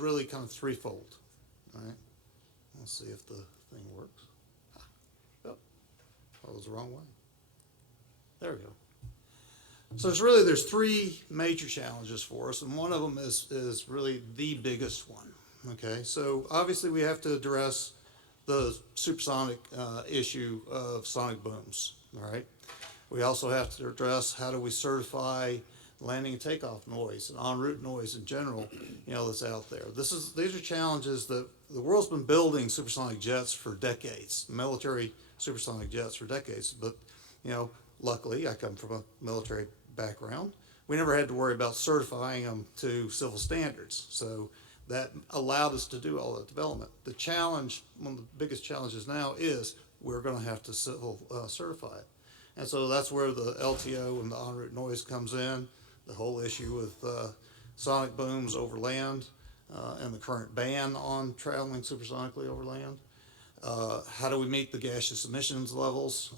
really kind of threefold. All right, let's see if the thing works. Oh, that was the wrong way. There we go. So there's three major challenges for us, and one of them is really the biggest one. Okay, so obviously we have to address the supersonic issue of sonic booms. All right, we also have to address how do we certify landing and takeoff noise and en route noise in general, that's out there. These are challenges that the world's been building supersonic jets for decades, military supersonic jets for decades. But luckily I come from a military background. We never had to worry about certifying them to civil standards, so that allowed us to do all that development. The challenge, one of the biggest challenges now, is we're going to have to civil certify it. And so that's where the LTO and the en route noise comes in, the whole issue with sonic booms over land, and the current ban on traveling supersonically over land. How do we meet the gaseous emissions levels?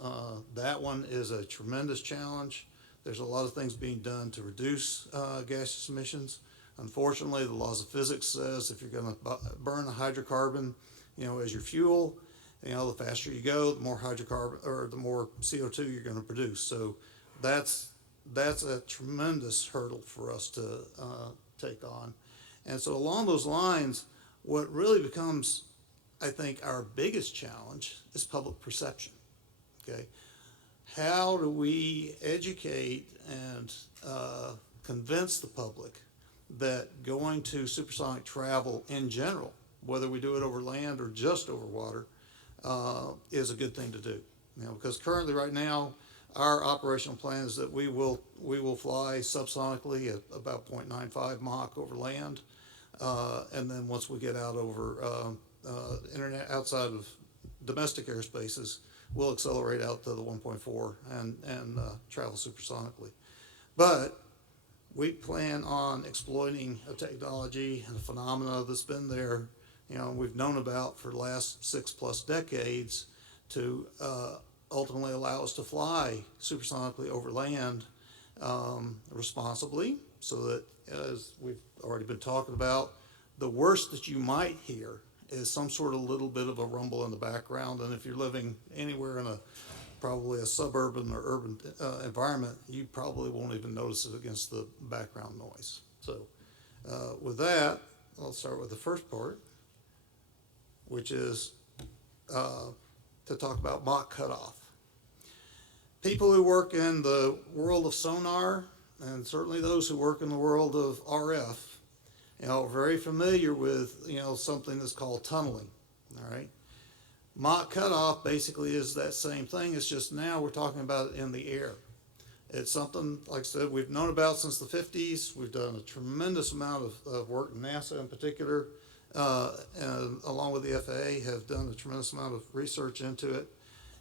That one is a tremendous challenge. There's a lot of things being done to reduce gaseous emissions. Unfortunately, the laws of physics says if you're going to burn a hydrocarbon, as your fuel, the faster you go, the more hydrocarbon or the more CO2 you're going to produce. So that's a tremendous hurdle for us to take on. And so along those lines, what really becomes, I think, our biggest challenge is public perception. Okay, how do we educate and convince the public that going to supersonic travel in general, whether we do it over land or just over water, is a good thing to do? Because currently, right now, our operational plan is that we will fly subsonically at about 0.95 Mach over land, and then once we get out over internet outside of domestic airspaces, we'll accelerate out to the 1.4 and travel supersonically. But we plan on exploiting a technology and a phenomena that's been there, we've known about for the last 6+ decades to ultimately allow us to fly supersonically over land responsibly, so that, as we've already been talking about, the worst that you might hear is some sort of little bit of a rumble in the background. And if you're living anywhere in probably a suburban or urban environment, you probably won't even notice it against the background noise. So with that, I'll start with the first part, which is to talk about Mach cutoff. People who work in the world of sonar, and certainly those who work in the world of RF, are very familiar with, something that's called tunneling, all right? Mach cutoff basically is that same thing. It's just now we're talking about it in the air. It's something, like I said, we've known about since the 50s. We've done a tremendous amount of work, NASA in particular, and along with the FAA, have done a tremendous amount of research into it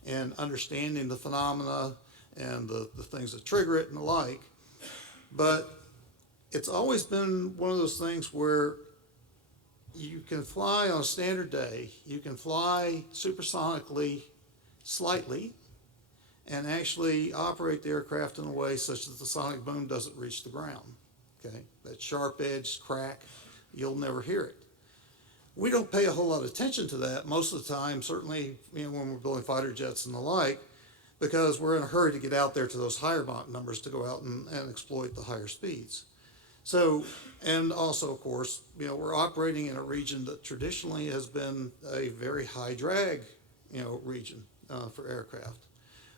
and understanding the phenomena and the things that trigger it and the like. But it's always been one of those things where you can fly on a standard day, you can fly supersonically slightly, and actually operate the aircraft in a way such that the sonic boom doesn't reach the ground. Okay, that sharp edge crack, you'll never hear it. We don't pay a whole lot of attention to that most of the time, certainly when we're building fighter jets and the like, because we're in a hurry to get out there to those higher Mach numbers to go out and exploit the higher speeds. So, and also, of course, we're operating in a region that traditionally has been a very high drag, region for aircraft.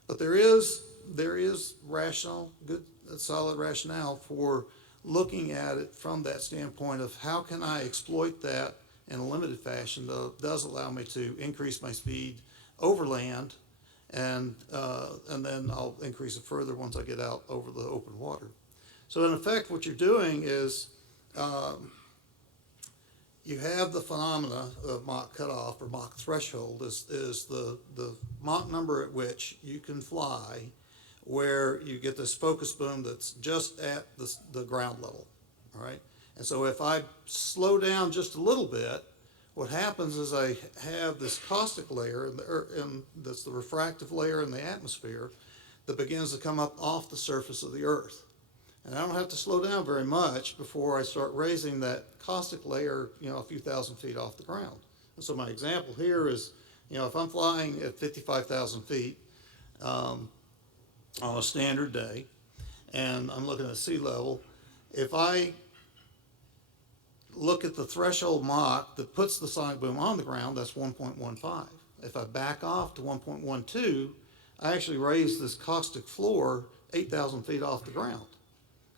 But there is rational, good, solid rationale for looking at it from that standpoint of how can I exploit that in a limited fashion that does allow me to increase my speed over land, and then I'll increase it further once I get out over the open water. So in effect, what you're doing is you have the phenomena of Mach cutoff or Mach threshold is the Mach number at which you can fly where you get this focus boom that's just at the ground level, all right? And so if I slow down just a little bit, what happens is I have this caustic layer, and that's the refractive layer in the atmosphere, that begins to come up off the surface of the Earth. And I don't have to slow down very much before I start raising that caustic layer, a few thousand feet off the ground. And so my example here is, if I'm flying at 55,000 feet on a standard day, and I'm looking at sea level, if I look at the threshold Mach that puts the sonic boom on the ground, that's 1.15. If I back off to 1.12, I actually raise this caustic floor 8,000 feet off the ground.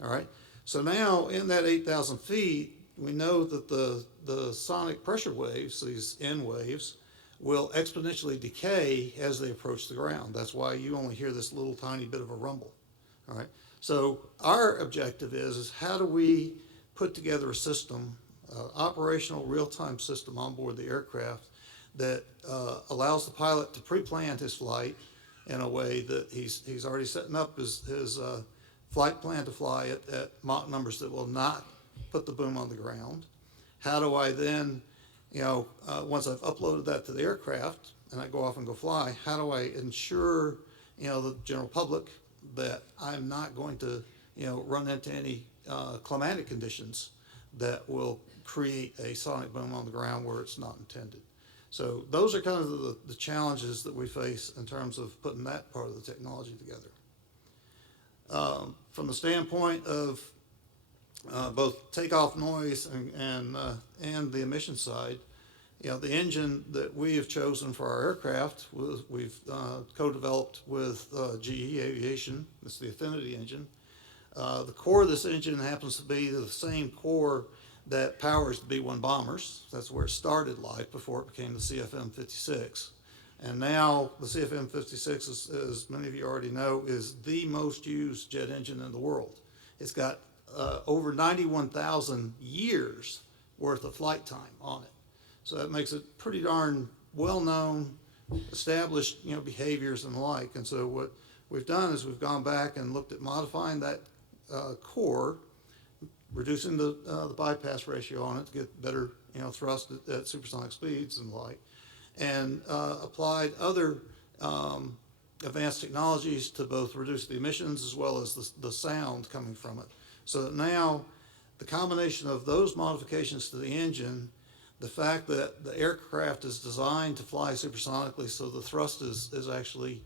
All right. So now in that 8,000 feet, we know that the sonic pressure waves, these N waves, will exponentially decay as they approach the ground. That's why you only hear this little tiny bit of a rumble. All right. So our objective is how do we put together a system, operational real-time system on board the aircraft that allows the pilot to pre-plan his flight, in a way that he's already setting up his flight plan to fly at Mach numbers that will not put the boom on the ground. How do I then, once I've uploaded that to the aircraft and I go off and go fly, how do I ensure, the general public that I'm not going to, run into any climatic conditions that will create a sonic boom on the ground where it's not intended. So those are kind of the challenges that we face in terms of putting that part of the technology together. From the standpoint of both takeoff noise and the emission side, the engine that we have chosen for our aircraft, we've co-developed with GE Aviation. It's the Affinity engine. The core of this engine happens to be the same core that powers the B-1 bombers. That's where it started life before it became the CFM56. And now the CFM56, as many of you already know, is the most used jet engine in the world. It's got over 91,000 years worth of flight time on it. So that makes it pretty darn well-known, established, behaviors and the like. And so what we've done is we've gone back and looked at modifying that core, reducing the bypass ratio on it to get better, thrust at supersonic speeds and the like, and applied other advanced technologies to both reduce the emissions as well as the sound coming from it. So that now the combination of those modifications to the engine, the fact that the aircraft is designed to fly supersonically, so the thrust is actually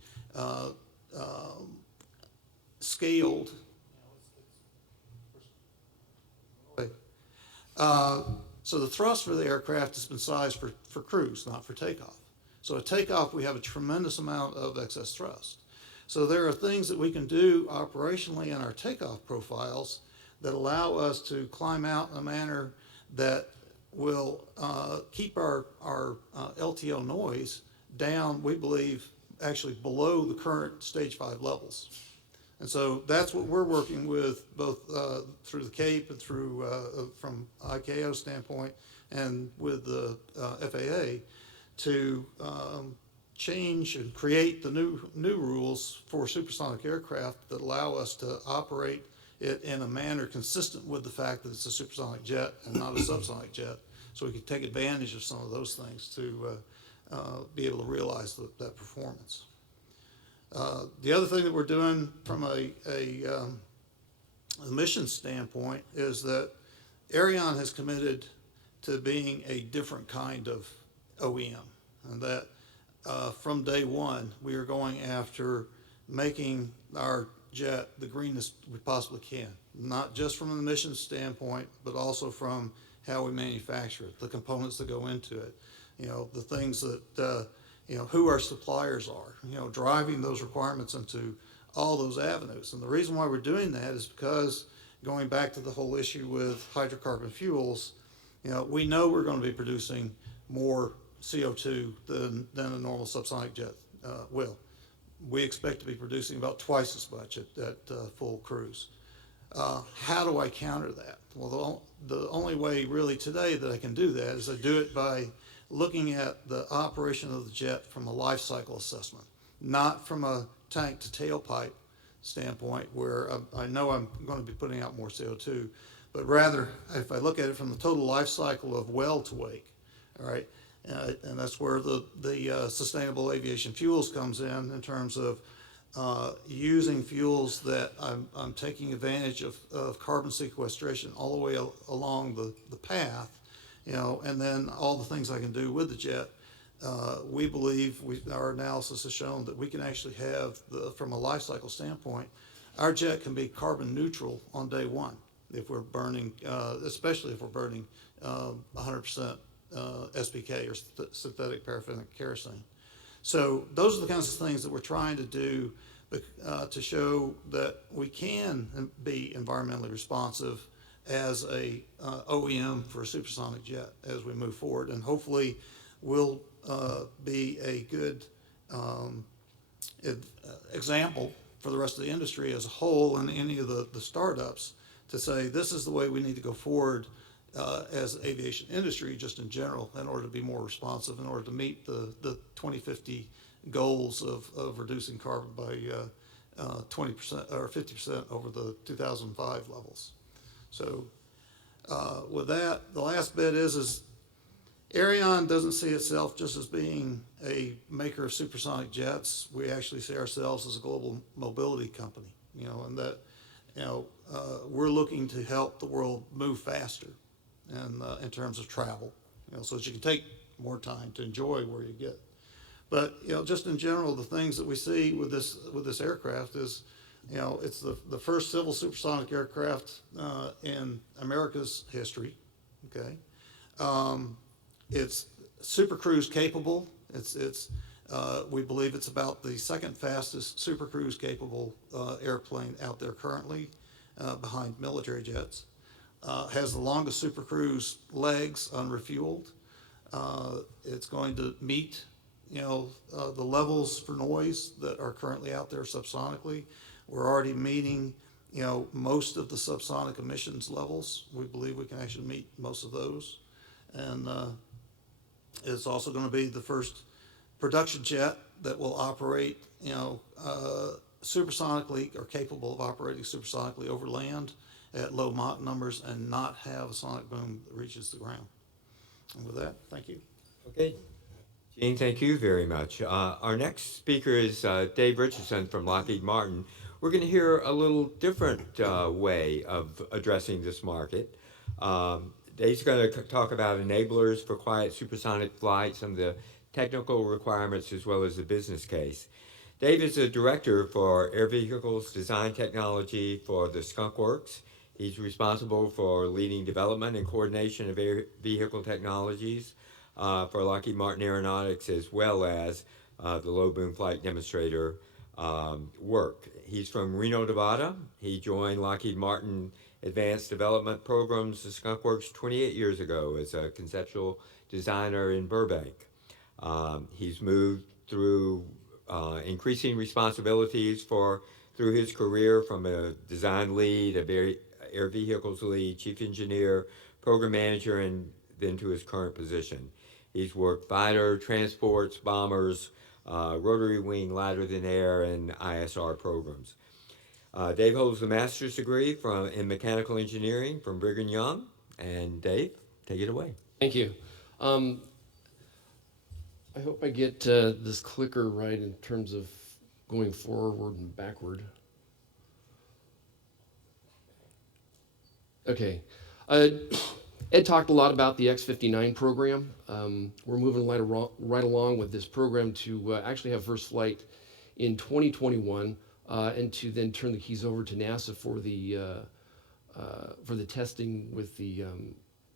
scaled. So the thrust for the aircraft has been sized for cruise, not for takeoff. So at takeoff, we have a tremendous amount of excess thrust. So there are things that we can do operationally in our takeoff profiles that allow us to climb out in a manner that will keep our LTO noise down, we believe, actually below the current stage 5 levels. And so that's what we're working with both through the CAPE and through from ICAO standpoint and with the FAA to change and create the new rules for supersonic aircraft that allow us to operate it in a manner consistent with the fact that it's a supersonic jet and not a subsonic jet. So we can take advantage of some of those things to be able to realize that performance. The other thing that we're doing from a mission standpoint is that Ariane has committed to being a different kind of OEM, and that from day one we are going after making our jet the greenest we possibly can, not just from an emissions standpoint, but also from how we manufacture it, the components that go into it, the things that who our suppliers are, driving those requirements into all those avenues. And the reason why we're doing that is because, going back to the whole issue with hydrocarbon fuels, we know we're going to be producing more CO2 than a normal subsonic jet will. We expect to be producing about twice as much at full cruise. How do I counter that? Well, the only way really today that I can do that is I do it by looking at the operation of the jet from a life cycle assessment, not from a tank to tailpipe standpoint where I know I'm going to be putting out more CO2, but rather if I look at it from the total life cycle of well to wake, all right, and that's where the sustainable aviation fuels comes in terms of using fuels that I'm taking advantage of carbon sequestration all the way along the path, and then all the things I can do with the jet. We believe our analysis has shown that we can actually have, from a life cycle standpoint, our jet can be carbon neutral on day one if we're burning, especially if we're burning 100% SPK or synthetic paraffinic kerosene. So those are the kinds of things that we're trying to do to show that we can be environmentally responsive as a OEM for a supersonic jet as we move forward, and hopefully will be a good example for the rest of the industry as a whole and any of the startups to say this is the way we need to go forward as the aviation industry just in general in order to be more responsive, in order to meet the 2050 goals of reducing carbon by 20% or 50% over the 2005 levels. So with that, the last bit is Ariane doesn't see itself just as being a maker of supersonic jets. We actually see ourselves as a global mobility company, and that, we're looking to help the world move faster and in terms of travel, so that you can take more time to enjoy where you get. But, just in general, the things that we see with this aircraft is, it's the first civil supersonic aircraft in America's history, okay? It's super cruise capable. We believe it's about the second fastest super cruise capable airplane out there currently, behind military jets. Has the longest super cruise legs unrefueled. It's going to meet, the levels for noise that are currently out there subsonically. We're already meeting, most of the subsonic emissions levels. We believe we can actually meet most of those. And it's also going to be the first production jet that will operate, supersonically, or capable of operating supersonically over land at low Mach numbers and not have a sonic boom that reaches the ground. And with that, thank you. Okay. Gene, thank you very much. Our next speaker is Dave Richardson from Lockheed Martin. We're going to hear a little different way of addressing this market. Dave's going to talk about enablers for quiet supersonic flight, some of the technical requirements, as well as the business case. Dave is a director for Air Vehicles Design Technology for the Skunk Works. He's responsible for leading development and coordination of air vehicle technologies for Lockheed Martin Aeronautics, as well as the low boom flight demonstrator work. He's from Reno, Nevada. He joined Lockheed Martin Advanced Development Programs, the Skunk Works, 28 years ago as a conceptual designer in Burbank. He's moved through increasing responsibilities through his career, from a design lead, air vehicles lead, chief engineer, program manager, and then to his current position. He's worked fighter, transports, bombers, rotary wing, lighter than air, and ISR programs. Dave holds a master's degree in mechanical engineering from Brigham Young. And Dave, take it away. Thank you. I hope I get this clicker right in terms of going forward and backward. Okay. Ed talked a lot about the X-59 program. We're moving right along with this program to actually have first flight in 2021, and to then turn the keys over to NASA for the testing with the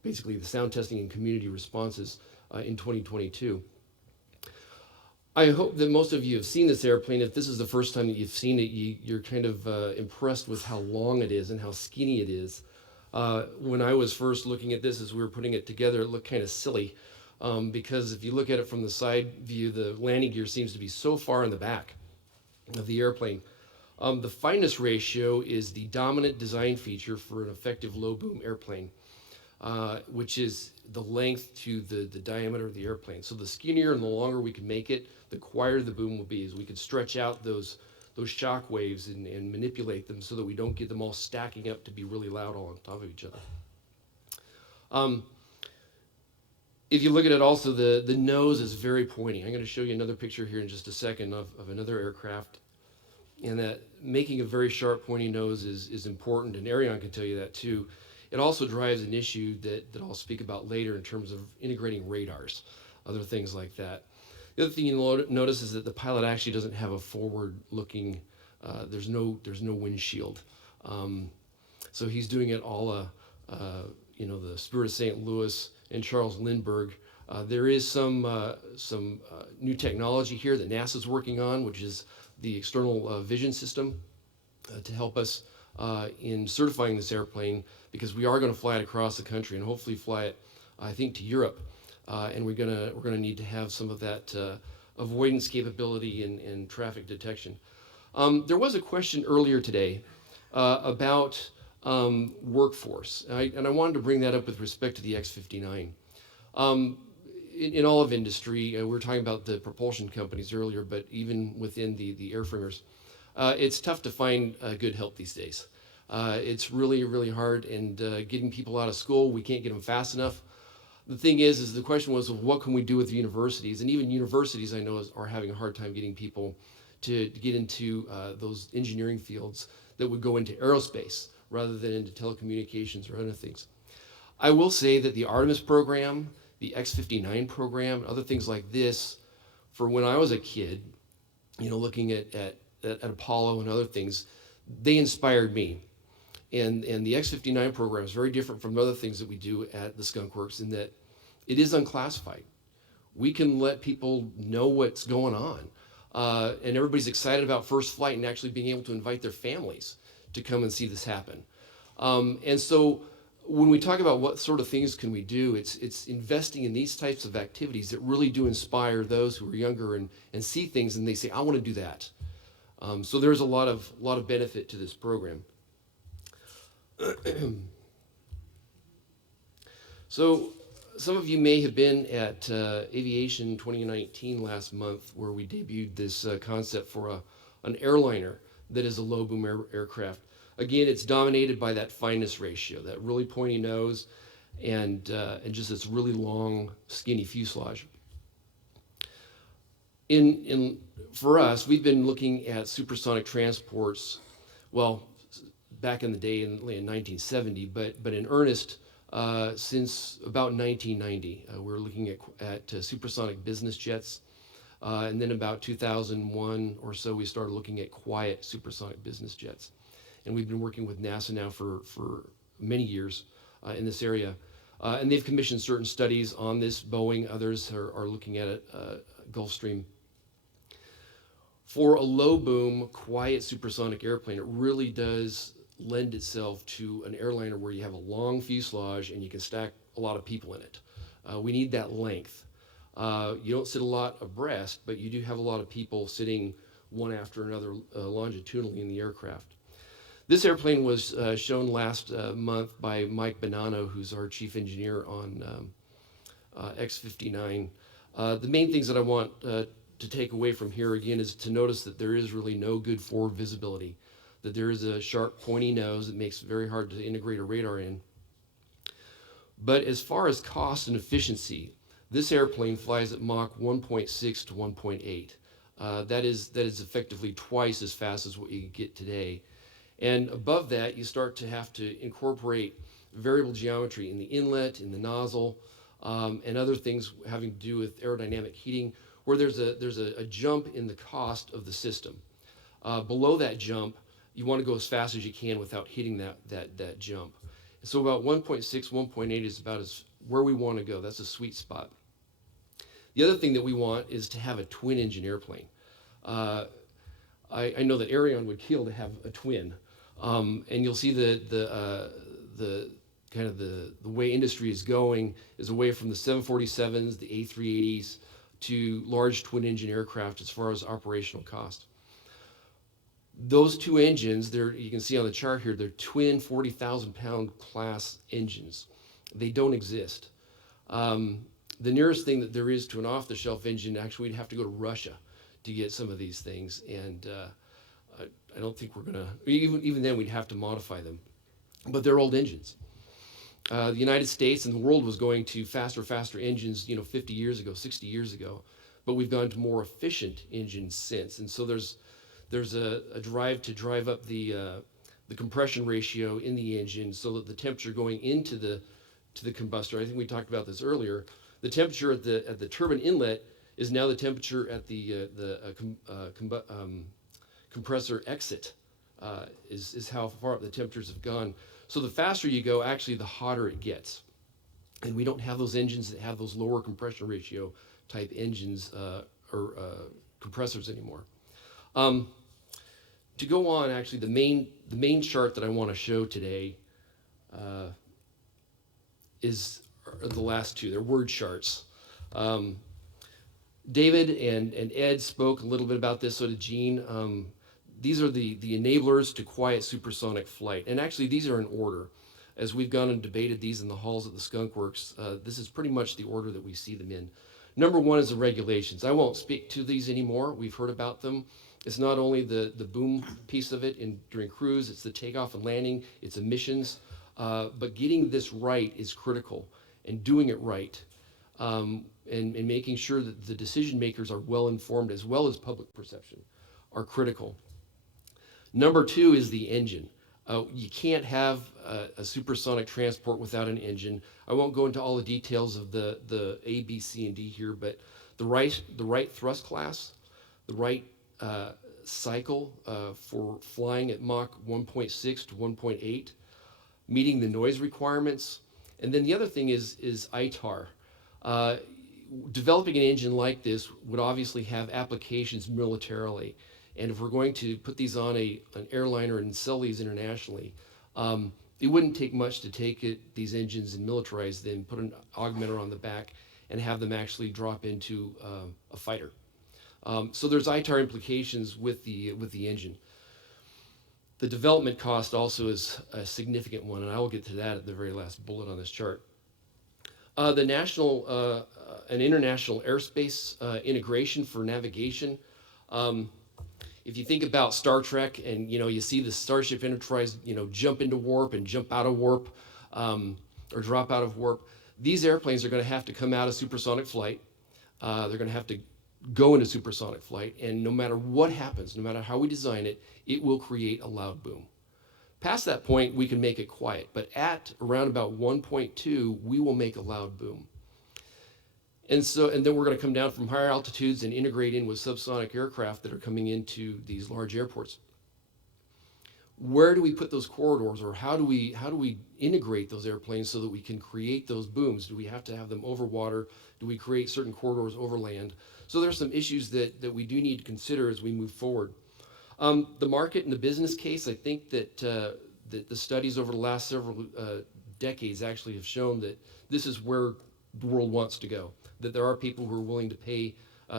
basically the sound testing and community responses in 2022. I hope that most of you have seen this airplane. If this is the first time that you've seen it, you're kind of impressed with how long it is and how skinny it is. When I was first looking at this as we were putting it together, it looked kind of silly, because if you look at it from the side view, the landing gear seems to be so far in the back of the airplane. The fineness ratio is the dominant design feature for an effective low boom airplane, which is the length to the diameter of the airplane. So the skinnier and the longer we can make it, the quieter the boom will be, as we can stretch out those shock waves and manipulate them so that we don't get them all stacking up to be really loud all on top of each other. If you look at it also, the nose is very pointy. I'm going to show you another picture here in just a second of another aircraft. And that making a very sharp pointy nose is important, and Ariane can tell you that too. It also drives an issue that I'll speak about later in terms of integrating radars, other things like that. The other thing you'll notice is that the pilot actually doesn't have a forward-looking, there's no windshield. So he's doing it all, the Spirit of St. Louis and Charles Lindbergh. There is some new technology here that NASA's working on, which is the external vision system to help us in certifying this airplane, because we are going to fly it across the country and hopefully fly it, I think, to Europe. And we're gonna need to have some of that avoidance capability and traffic detection. There was a question earlier today about workforce, and I wanted to bring that up with respect to the X-59. in all of industry, we were talking about the propulsion companies earlier, but even within the airframers, it's tough to find good help these days. It's really, really hard, and getting people out of school, we can't get them fast enough. The thing is the question was, well, what can we do with universities? And even universities, I know, are having a hard time getting people to get into those engineering fields that would go into aerospace rather than into telecommunications or other things. I will say that the Artemis program, the X-59 program, and other things like this, for when I was a kid, you know, looking at Apollo and other things, they inspired me. And the X-59 program is very different from other things that we do at the Skunk Works in that it is unclassified. We can let people know what's going on. And everybody's excited about first flight and actually being able to invite their families to come and see this happen. And so when we talk about what sort of things can we do, it's investing in these types of activities that really do inspire those who are younger and see things and they say, I want to do that. So there's a lot of benefit to this program. So some of you may have been at Aviation 2019 last month, where we debuted this concept for an airliner that is a low boom aircraft. Again, it's dominated by that fineness ratio, that really pointy nose and just this really long, skinny fuselage. For us, we've been looking at supersonic transports, well, back in the day in 1970, but in earnest since about 1990. We're looking at supersonic business jets, and then about 2001 or so, we started looking at quiet supersonic business jets. And we've been working with NASA now for many years in this area. And they've commissioned certain studies on this. Boeing, others are looking at it, Gulfstream. For a low boom, quiet supersonic airplane, it really does lend itself to an airliner where you have a long fuselage and you can stack a lot of people in it. We need that length. You don't sit a lot abreast, but you do have a lot of people sitting one after another longitudinally in the aircraft. This airplane was shown last month by Mike Bonanno, who's our chief engineer on X-59. The main things that I want to take away from here again is to notice that there is really no good forward visibility, that there is a sharp pointy nose that makes it very hard to integrate a radar in. But as far as cost and efficiency, this airplane flies at Mach 1.6 to 1.8. That is effectively twice as fast as what you get today. And above that, you start to have to incorporate variable geometry in the inlet, in the nozzle, and other things having to do with aerodynamic heating, where there's a jump in the cost of the system. Below that jump, you want to go as fast as you can without hitting that jump. So about 1.6, 1.8 is about where we want to go. That's a sweet spot. The other thing that we want is to have a twin engine airplane. I know that Ariane would kill to have a twin, and you'll see the kind of the way industry is going is away from the 747s, the A380s, to large twin engine aircraft as far as operational cost. Those two engines, you can see on the chart here, they're twin 40,000-pound class engines. They don't exist. The nearest thing that there is to an off-the-shelf engine, actually, we'd have to go to Russia to get some of these things, and I don't think we're gonna, even then we'd have to modify them. But they're old engines. The United States and the world was going to faster engines, 50 years ago, 60 years ago, but we've gone to more efficient engines since. And so there's a drive to drive up the compression ratio in the engine so that the temperature going into the combustor, I think we talked about this earlier, the temperature at the turbine inlet is now the temperature at the compressor exit, is how far up the temperatures have gone. So the faster you go, actually, the hotter it gets. And we don't have those engines that have those lower compression ratio type engines or compressors anymore. To go on, actually, the main chart that I want to show today is the last two. They're word charts. David and Ed spoke a little bit about this, so did Gene. These are the enablers to quiet supersonic flight. And actually, these are in order. as we've gone and debated these in the halls of the Skunk Works, this is pretty much the order that we see them in. Number one is the regulations. I won't speak to these anymore. We've heard about them. It's not only the boom piece of it during cruise, it's the takeoff and landing, it's emissions, but getting this right is critical, and doing it right, and making sure that the decision makers are well informed as well as public perception are critical. Number two is the engine. You can't have a supersonic transport without an engine. I won't go into all the details of the A, B, C, and D here, but the right thrust class, the right cycle for flying at Mach 1.6 to 1.8, meeting the noise requirements, and then the other thing is ITAR. Developing an engine like this would obviously have applications militarily. And if we're going to put these on an airliner and sell these internationally, it wouldn't take much to take these engines and militarize them, put an augmenter on the back, and have them actually drop into a fighter. So there's ITAR implications with the engine. The development cost also is a significant one, and I will get to that at the very last bullet on this chart. The national and international airspace integration for navigation. If you think about Star Trek and you see the Starship Enterprise jump into warp and jump out of warp or drop out of warp, these airplanes are going to have to come out of supersonic flight. They're going to have to go into supersonic flight, and no matter what happens, no matter how we design it, it will create a loud boom. Past that point, we can make it quiet, but at around about 1.2, we will make a loud boom. And then we're going to come down from higher altitudes and integrate in with subsonic aircraft that are coming into these large airports. Where do we put those corridors, or how do we integrate those airplanes so that we can create those booms? Do we have to have them over water? Do we create certain corridors over land? So there's some issues that we do need to consider as we move forward. The market and the business case, I think that the studies over the last several decades actually have shown that this is where the world wants to go, that there are people who are willing to pay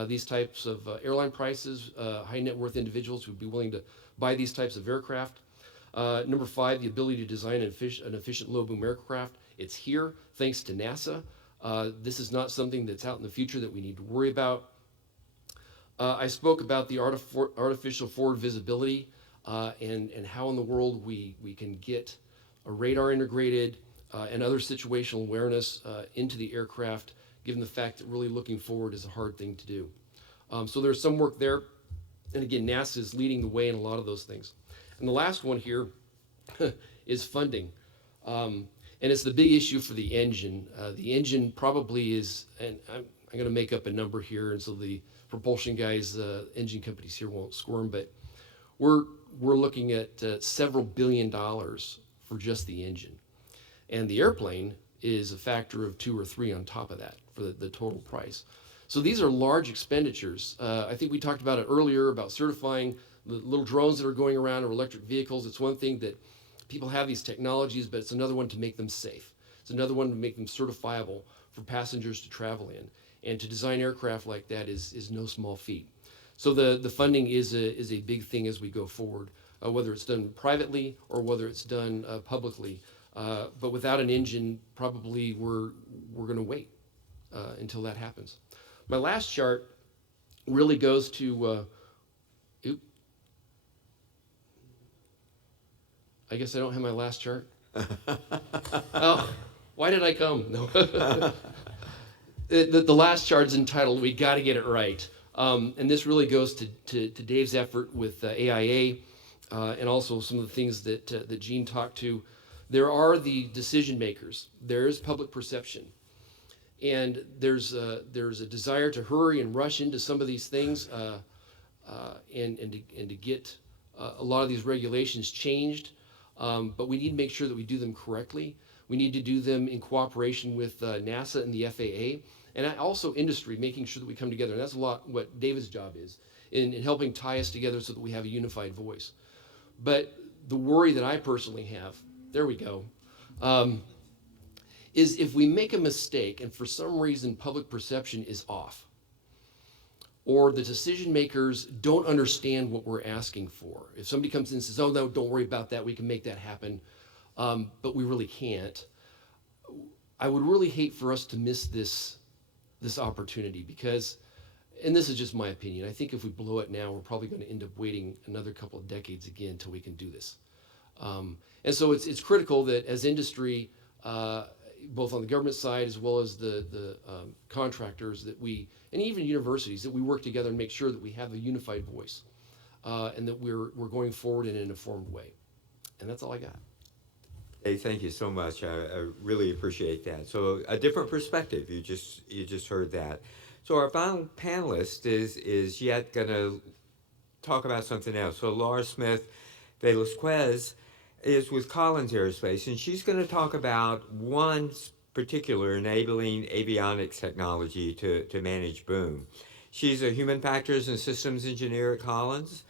these types of airline prices, high net worth individuals who would be willing to buy these types of aircraft. Number five, the ability to design an efficient low boom aircraft. It's here thanks to NASA. This is not something that's out in the future that we need to worry about. I spoke about the artificial forward visibility and how in the world we can get a radar integrated and other situational awareness into the aircraft, given the fact that really looking forward is a hard thing to do. So there's some work there. And again, NASA is leading the way in a lot of those things. And the last one here is funding. And it's the big issue for the engine. The engine probably is, and I'm going to make up a number here, and so the propulsion guys, engine companies here won't squirm, but we're looking at several $1 billion for just the engine. And the airplane is a factor of 2 or 3 on top of that for the total price. So these are large expenditures. I think we talked about it earlier about certifying the little drones that are going around or electric vehicles. It's one thing that people have these technologies, but it's another one to make them safe. It's another one to make them certifiable for passengers to travel in. And to design aircraft like that is no small feat. So the funding is a big thing as we go forward, whether it's done privately or whether it's done publicly. But without an engine, probably we're going to wait until that happens. My last chart really goes to, I guess I don't have my last chart. Oh, why did I come? No. The last chart is entitled, "We Got to Get It Right." And this really goes to Dave's effort with AIA and also some of the things that Gene talked to. There are the decision makers. There is public perception. And there's a desire to hurry and rush into some of these things and to get a lot of these regulations changed. But we need to make sure that we do them correctly. We need to do them in cooperation with NASA and the FAA. And also industry, making sure that we come together. And that's a lot what David's job is, in helping tie us together so that we have a unified voice. But the worry that I personally have, there we go, is if we make a mistake and for some reason public perception is off, or the decision makers don't understand what we're asking for. If somebody comes in and says, "Oh no, don't worry about that, we can make that happen," but we really can't. I would really hate for us to miss this opportunity because, and this is just my opinion, I think if we blow it now, we're probably going to end up waiting another couple of decades again until we can do this. And so it's critical that as industry, both on the government side as well as the contractors, that we, and even universities, that we work together and make sure that we have a unified voice, and that we're going forward in an informed way. And that's all I got. Hey, thank you so much. I really appreciate that. So a different perspective. You just heard that. So our final panelist is yet going to talk about something else. So Laura Smith Velasquez is with Collins Aerospace, and she's going to talk about one particular enabling avionics technology to manage boom. She's a human factors and systems engineer at Collins.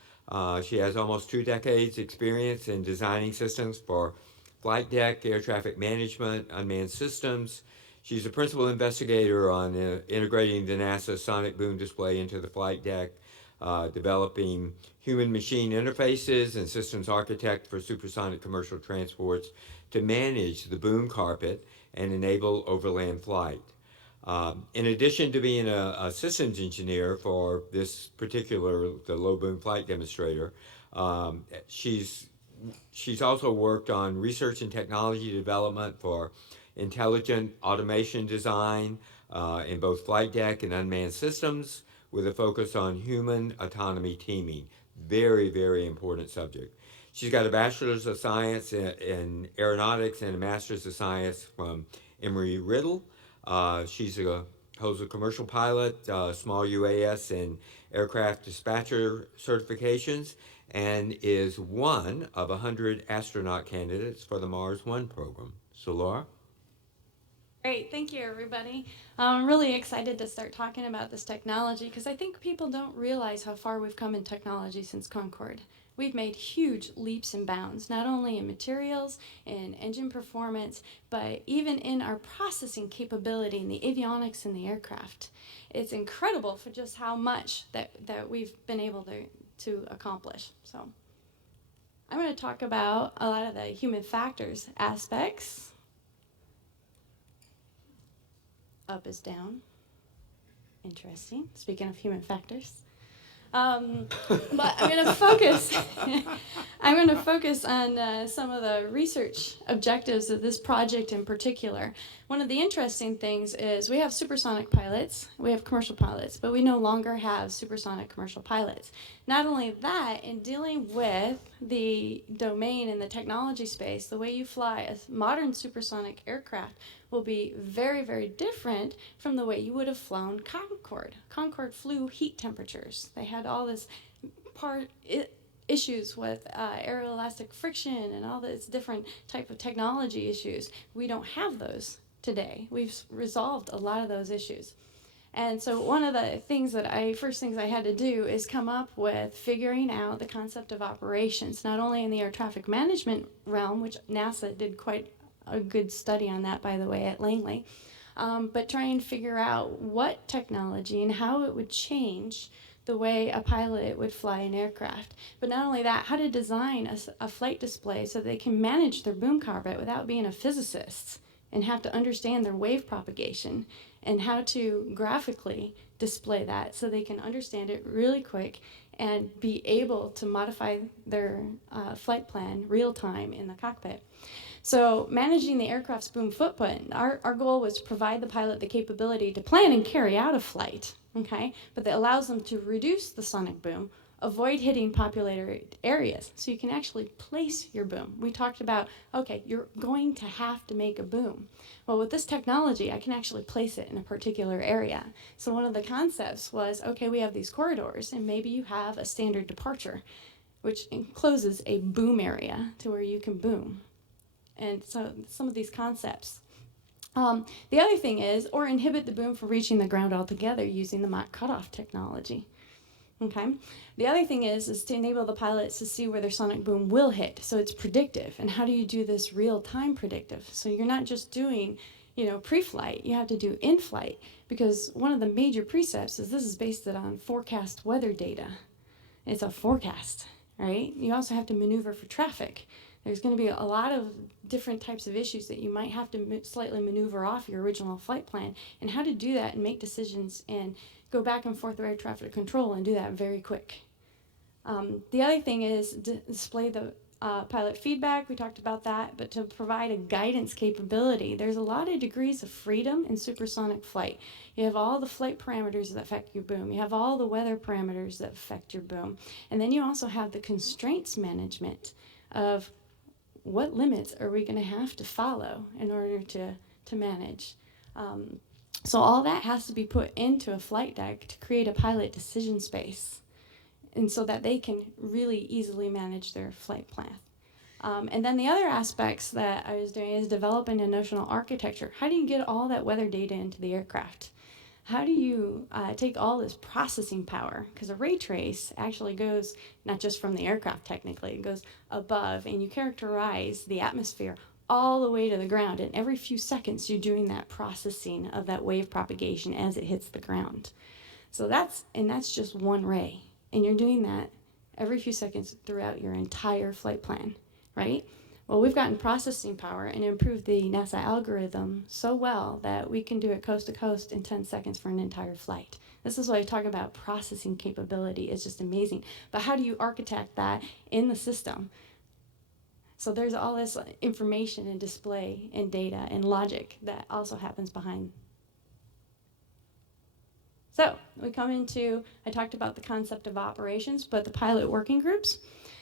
She has almost 2 decades experience in designing systems for flight deck, air traffic management, unmanned systems. She's a principal investigator on integrating the NASA sonic boom display into the flight deck, developing human-machine interfaces and systems architect for supersonic commercial transports to manage the boom carpet and enable overland flight. In addition to being a systems engineer for this particular, the low boom flight demonstrator, she's also worked on research and technology development for intelligent automation design in both flight deck and unmanned systems, with a focus on human autonomy teaming. Very, very important subject. She's got a Bachelor's of Science in Aeronautics and a Master's of Science from Emory-Riddle. She holds a commercial pilot, small UAS, and aircraft dispatcher certifications, and is one of 100 astronaut candidates for the Mars One program. So Laura? Great, thank you everybody. I'm really excited to start talking about this technology because I think people don't realize how far we've come in technology since Concorde. We've made huge leaps and bounds, not only in materials and engine performance, but even in our processing capability in the avionics in the aircraft. It's incredible for just how much that we've been able to accomplish. So I'm going to talk about a lot of the human factors aspects. Up is down. Interesting. Speaking of human factors. But I'm going to focus. I'm going to focus on some of the research objectives of this project in particular. One of the interesting things is we have supersonic pilots, we have commercial pilots, but we no longer have supersonic commercial pilots. Not only that, in dealing with the domain in the technology space, the way you fly a modern supersonic aircraft will be very, very different from the way you would have flown Concorde. Concorde flew heat temperatures. They had all this issues with aeroelastic friction and all this different type of technology issues. We don't have those today. We've resolved a lot of those issues. And so one of the things first things I had to do is come up with figuring out the concept of operations, not only in the air traffic management realm, which NASA did quite a good study on that, by the way, at Langley, but try and figure out what technology and how it would change the way a pilot would fly an aircraft. But not only that, how to design a flight display so they can manage their boom carpet without being a physicist and have to understand their wave propagation and how to graphically display that so they can understand it really quick and be able to modify their flight plan real time in the cockpit. So managing the aircraft's boom footprint, our goal was to provide the pilot the capability to plan and carry out a flight, okay? But that allows them to reduce the sonic boom, avoid hitting populated areas, so you can actually place your boom. We talked about, okay, you're going to have to make a boom. Well, with this technology, I can actually place it in a particular area. So one of the concepts was, okay, we have these corridors, and maybe you have a standard departure, which encloses a boom area to where you can boom. And so some of these concepts. The other thing is, or inhibit the boom from reaching the ground altogether using the Mach cutoff technology. Okay. The other thing is to enable the pilots to see where their sonic boom will hit, so it's predictive. And how do you do this real-time predictive? So you're not just doing, pre-flight. You have to do in-flight, because one of the major precepts is this is based on forecast weather data. It's a forecast, right? You also have to maneuver for traffic. There's going to be a lot of different types of issues that you might have to slightly maneuver off your original flight plan, and how to do that and make decisions and go back and forth with air traffic control and do that very quick. The other thing is display the pilot feedback. We talked about that, but to provide a guidance capability. There's a lot of degrees of freedom in supersonic flight. You have all the flight parameters that affect your boom. You have all the weather parameters that affect your boom. And then you also have the constraints management of what limits are we going to have to follow in order to manage. So all that has to be put into a flight deck to create a pilot decision space, and so that they can really easily manage their flight plan. And then the other aspects that I was doing is developing a notional architecture. How do you get all that weather data into the aircraft? How do you take all this processing power? Because a ray trace actually goes not just from the aircraft technically, it goes above, and you characterize the atmosphere all the way to the ground. And every few seconds you're doing that processing of that wave propagation as it hits the ground. So that's just one ray. And you're doing that every few seconds throughout your entire flight plan, right? Well, we've gotten processing power and improved the NASA algorithm so well that we can do it coast to coast in 10 seconds for an entire flight. This is why I talk about processing capability. It's just amazing. But how do you architect that in the system? So there's all this information and display and data and logic that also happens behind. So we come into, I talked about the concept of operations, but the pilot working groups.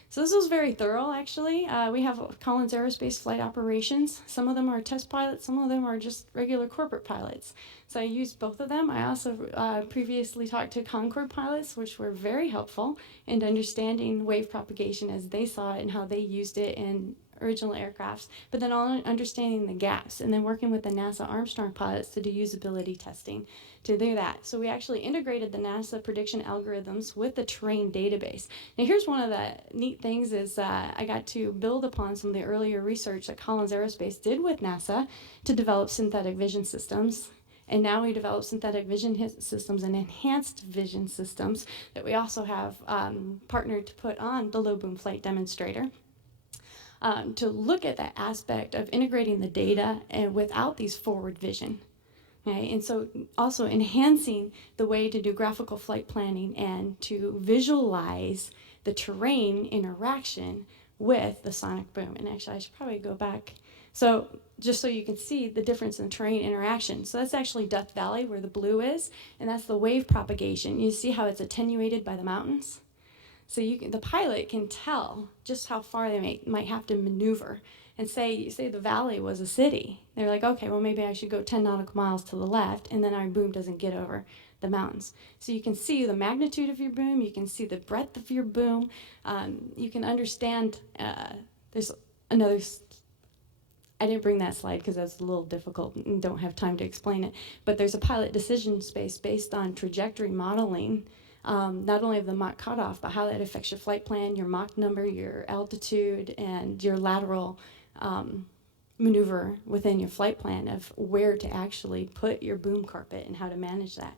So this was very thorough, actually. We have Collins Aerospace Flight Operations. Some of them are test pilots, some of them are just regular corporate pilots. So I used both of them. I also previously talked to Concorde pilots, which were very helpful in understanding wave propagation as they saw it and how they used it in original aircrafts, but then all understanding the gaps, and then working with the NASA Armstrong pilots to do usability testing to do that. So we actually integrated the NASA prediction algorithms with the terrain database. Now here's one of the neat things is I got to build upon some of the earlier research that Collins Aerospace did with NASA to develop synthetic vision systems. And now we develop synthetic vision systems and enhanced vision systems that we also have partnered to put on the low boom flight demonstrator. To look at that aspect of integrating the data and without these forward vision. Okay? And so also enhancing the way to do graphical flight planning and to visualize the terrain interaction with the sonic boom. And actually I should probably go back. So just so you can see the difference in terrain interaction. So that's actually Death Valley where the blue is, and that's the wave propagation. You see how it's attenuated by the mountains? So the pilot can tell just how far they might have to maneuver. And say the valley was a city. They're like, okay, well maybe I should go 10 nautical miles to the left, and then our boom doesn't get over the mountains. So you can see the magnitude of your boom, you can see the breadth of your boom, you can understand, there's another, I didn't bring that slide because that's a little difficult and don't have time to explain it, but there's a pilot decision space based on trajectory modeling. Not only of the Mach cutoff, but how that affects your flight plan, your Mach number, your altitude, and your lateral maneuver within your flight plan of where to actually put your boom carpet and how to manage that.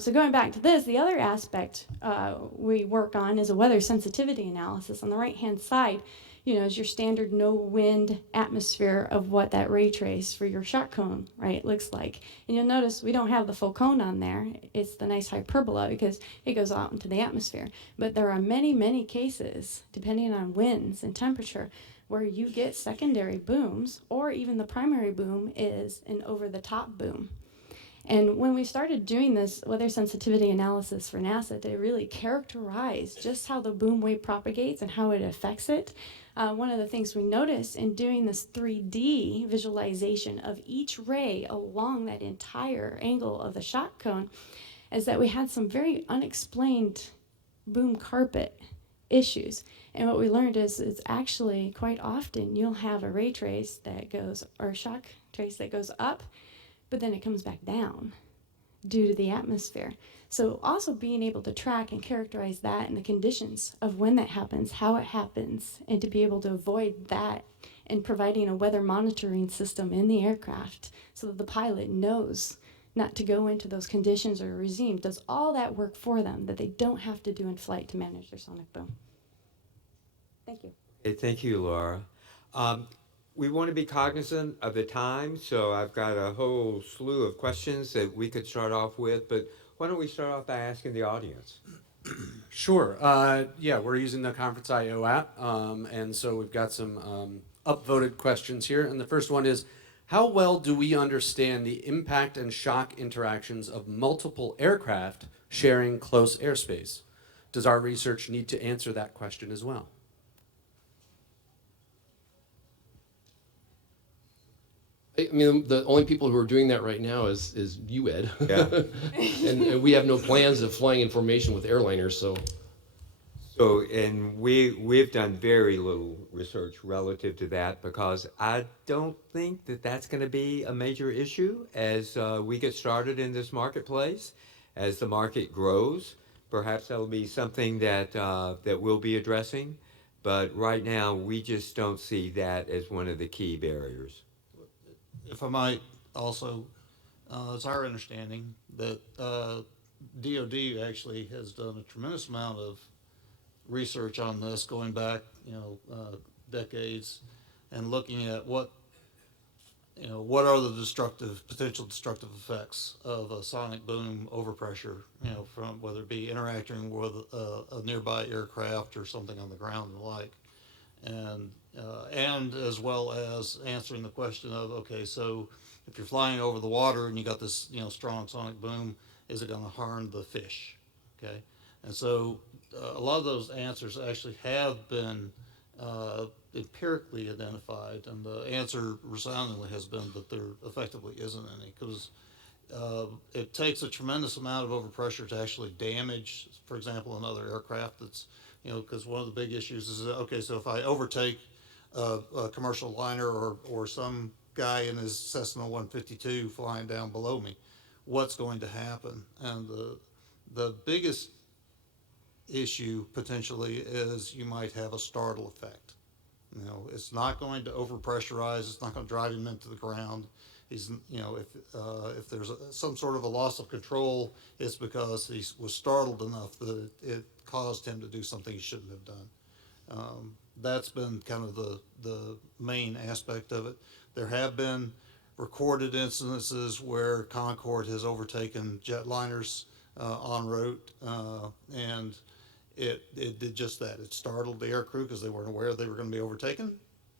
So going back to this, the other aspect we work on is a weather sensitivity analysis. On the right-hand side, is your standard no wind atmosphere of what that ray trace for your shot cone, right, looks like. And you'll notice we don't have the full cone on there. It's the nice hyperbola because it goes out into the atmosphere. But there are many, many cases, depending on winds and temperature, where you get secondary booms, or even the primary boom is an over-the-top boom. And when we started doing this weather sensitivity analysis for NASA to really characterize just how the boom wave propagates and how it affects it, one of the things we noticed in doing this 3D visualization of each ray along that entire angle of the shot cone is that we had some very unexplained boom carpet issues. And what we learned is it's actually quite often you'll have a ray trace that goes, or a shock trace that goes up, but then it comes back down due to the atmosphere. So also being able to track and characterize that and the conditions of when that happens, how it happens, and to be able to avoid that and providing a weather monitoring system in the aircraft so that the pilot knows not to go into those conditions or regime, does all that work for them that they don't have to do in flight to manage their sonic boom. Thank you. Hey, thank you, Laura. Um, we want to be cognizant of the time, so I've got a whole slew of questions that we could start off with, but why don't we start off by asking the audience? Sure. Yeah, we're using the Conference.io app, and so we've got some upvoted questions here. And the first one is, how well do we understand the impact and shock interactions of multiple aircraft sharing close airspace? Does our research need to answer that question as well? I mean, the only people who are doing that right now is you, Ed. Yeah. And we have no plans of flying in formation with airliners, so. So, and we've done very little research relative to that because I don't think that that's going to be a major issue as we get started in this marketplace. As the market grows, perhaps that'll be something that that we'll be addressing. But right now, we just don't see that as one of the key barriers. If I might also, it's our understanding that DoD actually has done a tremendous amount of research on this going back, decades, and looking at what are the potential destructive effects of a sonic boom overpressure, from whether it be interacting with a nearby aircraft or something on the ground and the like, and as well as answering the question of, okay, so if you're flying over the water and you got this strong sonic boom, is it going to harm the fish? Okay, and so a lot of those answers actually have been empirically identified, and the answer resoundingly has been that there effectively isn't any, because it takes a tremendous amount of overpressure to actually damage, for example, another aircraft. That's, because one of the big issues is that, okay, so if I overtake a commercial liner or some guy in his Cessna 152 flying down below me, what's going to happen? And the biggest issue potentially is you might have a startle effect. It's not going to overpressurize. It's not going to drive him into the ground. He's, if there's some sort of a loss of control, it's because he was startled enough that it caused him to do something he shouldn't have done. That's been kind of the main aspect of it. There have been recorded incidences where Concorde has overtaken jetliners en route, and it did just that. It startled the aircrew because they weren't aware they were going to be overtaken.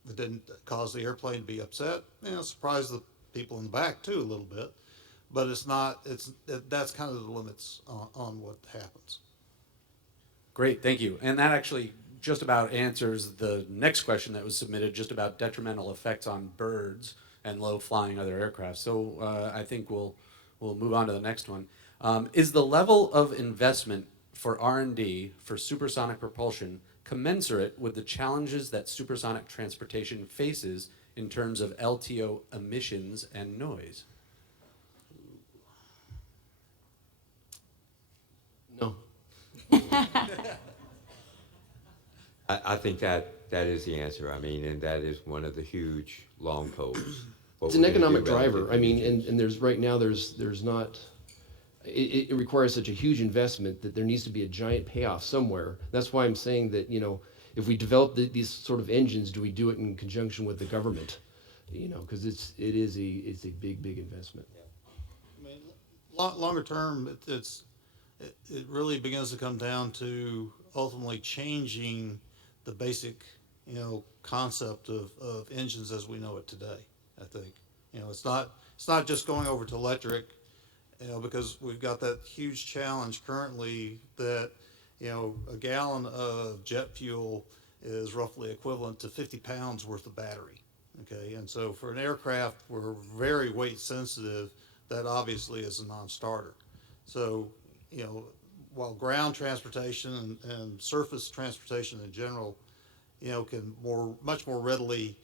It didn't cause the airplane to be upset. Surprised the people in the back too a little bit, but it's not. That's kind of the limits on what happens. Great, thank you. And that actually just about answers the next question that was submitted, just about detrimental effects on birds and low-flying other aircraft. So I think we'll move on to the next one. Is the level of investment for R&D for supersonic propulsion commensurate with the challenges that supersonic transportation faces in terms of LTO emissions and noise? No. I think that is the answer. I mean, and that is one of the huge long poles. It's an economic driver. I mean, and there's right now there's not. It requires such a huge investment that there needs to be a giant payoff somewhere. That's why I'm saying that, if we develop these sort of engines, do we do it in conjunction with the government? Because it's a big investment. I mean, longer term, it really begins to come down to ultimately changing the basic, concept of engines as we know it today. I think, it's not just going over to electric. Because we've got that huge challenge currently that, a gallon of jet fuel is roughly equivalent to 50 pounds worth of battery. Okay, and so for an aircraft, we're very weight sensitive. That obviously is a non-starter. So, while ground transportation and surface transportation in general, can much more readily,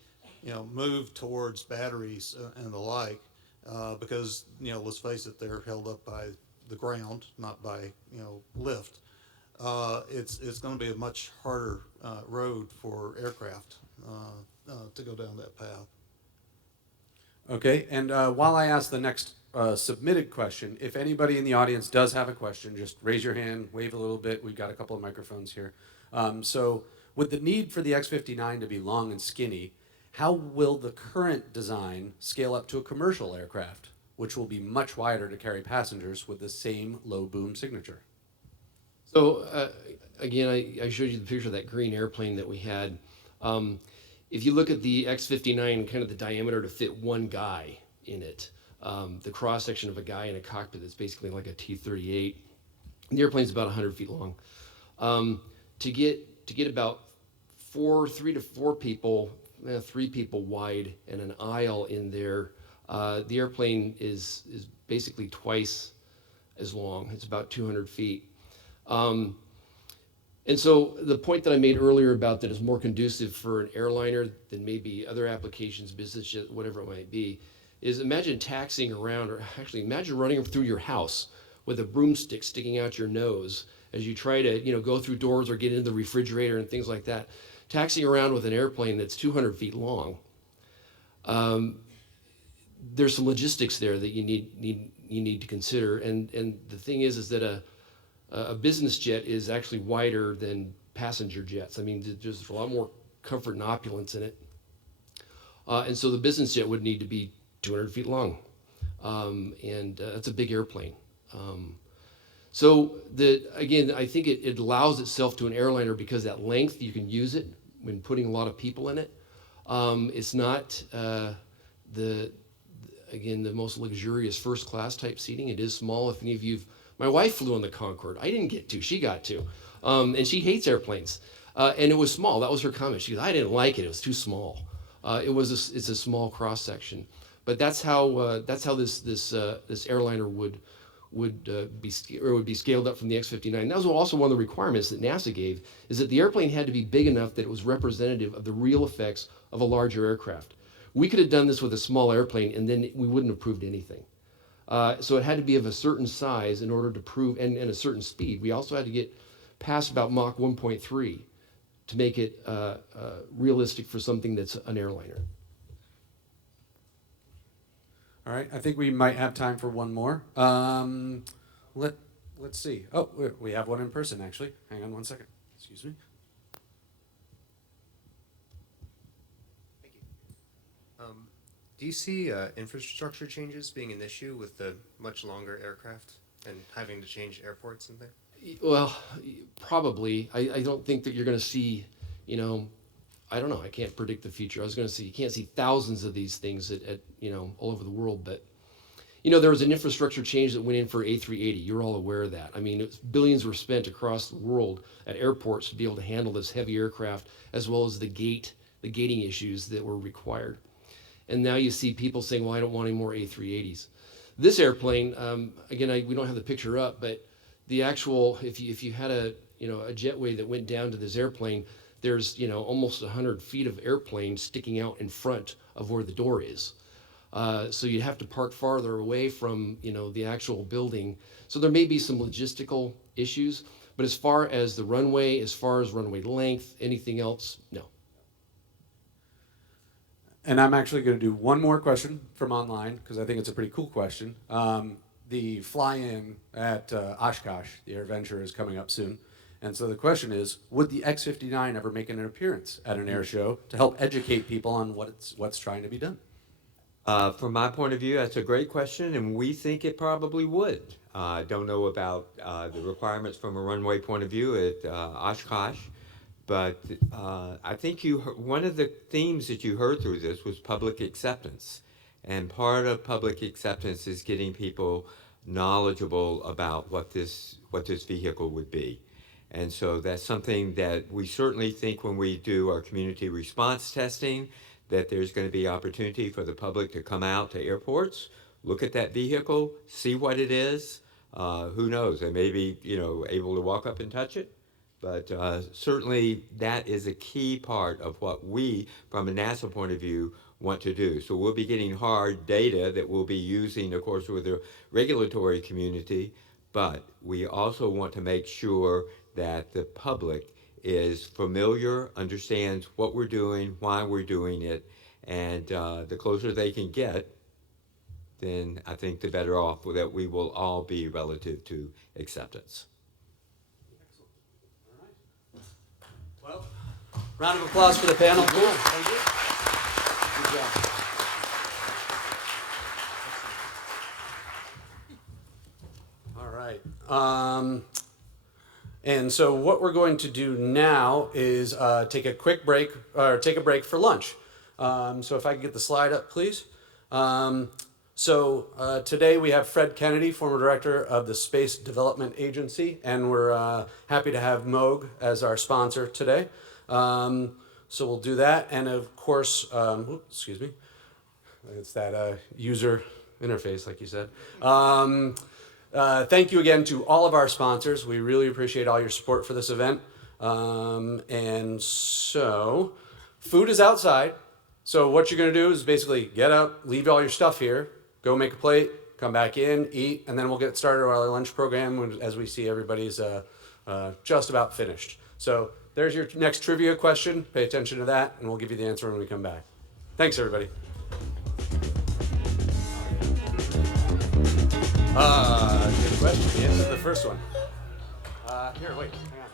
move towards batteries and the like. Because, let's face it, they're held up by the ground, not by, lift. It's going to be a much harder road for aircraft to go down that path. Okay, and while I ask the next submitted question, if anybody in the audience does have a question, just raise your hand, wave a little bit. We've got a couple of microphones here. So With the need for the X-59 to be long and skinny, how will the current design scale up to a commercial aircraft, which will be much wider to carry passengers with the same low boom signature? So again, I showed you the picture of that green airplane that we had. If you look at the X-59, kind of the diameter to fit one guy in it, the cross section of a guy in a cockpit that's basically like a T-38. The airplane's about 100 feet long. To get about 3 to 4 people, 3 people wide, and an aisle in there, the airplane is basically twice as long. It's about 200 feet. And so the point that I made earlier about that is more conducive for an airliner than maybe other applications, business jet, whatever it might be, is imagine taxiing around, or actually imagine running through your house with a broomstick sticking out your nose as you try to, go through doors or get into the refrigerator and things like that. Taxiing around with an airplane that's 200 feet long, there's some logistics there that you need to consider. And the thing is that a business jet is actually wider than passenger jets. I mean, there's a lot more comfort and opulence in it. And so the business jet would need to be 200 feet long. And it's a big airplane. So again, I think it allows itself to an airliner because that length, you can use it when putting a lot of people in it. It's not the most luxurious first class type seating. It is small. If any of you've, my wife flew on the Concorde. I didn't get to, she got to. And she hates airplanes. And it was small. That was her comment. She goes, I didn't like it. It was too small. It's a small cross section. But that's how this airliner would be scaled up from the X-59. That was also one of the requirements that NASA gave, is that the airplane had to be big enough that it was representative of the real effects of a larger aircraft. We could have done this with a small airplane, and then we wouldn't have proved anything. So it had to be of a certain size in order to prove, and a certain speed. We also had to get past about Mach 1.3 to make it realistic for something that's an airliner. All right, I think we might have time for one more. Let's see. Oh, we have one in person, actually. Hang on one second. Excuse me. Thank you. Do you see infrastructure changes being an issue with the much longer aircraft and having to change airports and things? Well, probably. I don't think that you're going to see, I don't know. I can't predict the future. I was going to say you can't see thousands of these things at all over the world, but there was an infrastructure change that went in for A380. You're all aware of that. I mean, billions were spent across the world at airports to be able to handle this heavy aircraft, as well as the gating issues that were required. And now you see people saying, well, I don't want any more A380s. This airplane, again, we don't have the picture up, but the actual, if you had a jetway that went down to this airplane, there's almost 100 feet of airplane sticking out in front of where the door is. So you'd have to park farther away from the actual building. So there may be some logistical issues, but as far as the runway, as far as runway length, anything else, no. And I'm actually going to do one more question from online because I think it's a pretty cool question. The fly-in at Oshkosh, the AirVenture, is coming up soon. And so the question is, would the X-59 ever make an appearance at an air show to help educate people on what's trying to be done? From my point of view, that's a great question, and we think it probably would. I don't know about the requirements from a runway point of view at Oshkosh, but I think one of the themes that you heard through this was public acceptance. And part of public acceptance is getting people knowledgeable about what this vehicle would be. And so that's something that we certainly think when we do our community response testing, that there's going to be opportunity for the public to come out to airports, look at that vehicle, see what it is. Who knows? They may be, able to walk up and touch it. But certainly that is a key part of what we, from a NASA point of view, want to do. So we'll be getting hard data that we'll be using, of course, with the regulatory community, but we also want to make sure that the public is familiar, understands what we're doing, why we're doing it, and the closer they can get, then I think the better off that we will all be relative to acceptance. Well, Round of applause for the panel. Thank you. Good job. All right. And so what we're going to do now is take a quick break, or take a break for lunch. So if I can get the slide up, please. Today we have Fred Kennedy, former director of the Space Development Agency, and we're happy to have Moog as our sponsor today. So we'll do that, and of course, excuse me, it's that user interface, like you said. Thank you again to all of our sponsors. We really appreciate all your support for this event. And so, food is outside. So what you're going to do is basically get up, leave all your stuff here, go make a plate, come back in, eat, and then we'll get started on our lunch program as we see everybody's just about finished. So there's your next trivia question. Pay attention to that, and we'll give you the answer when we come back. Thanks, everybody. Good question. The answer to the first one. Here, wait, hang on.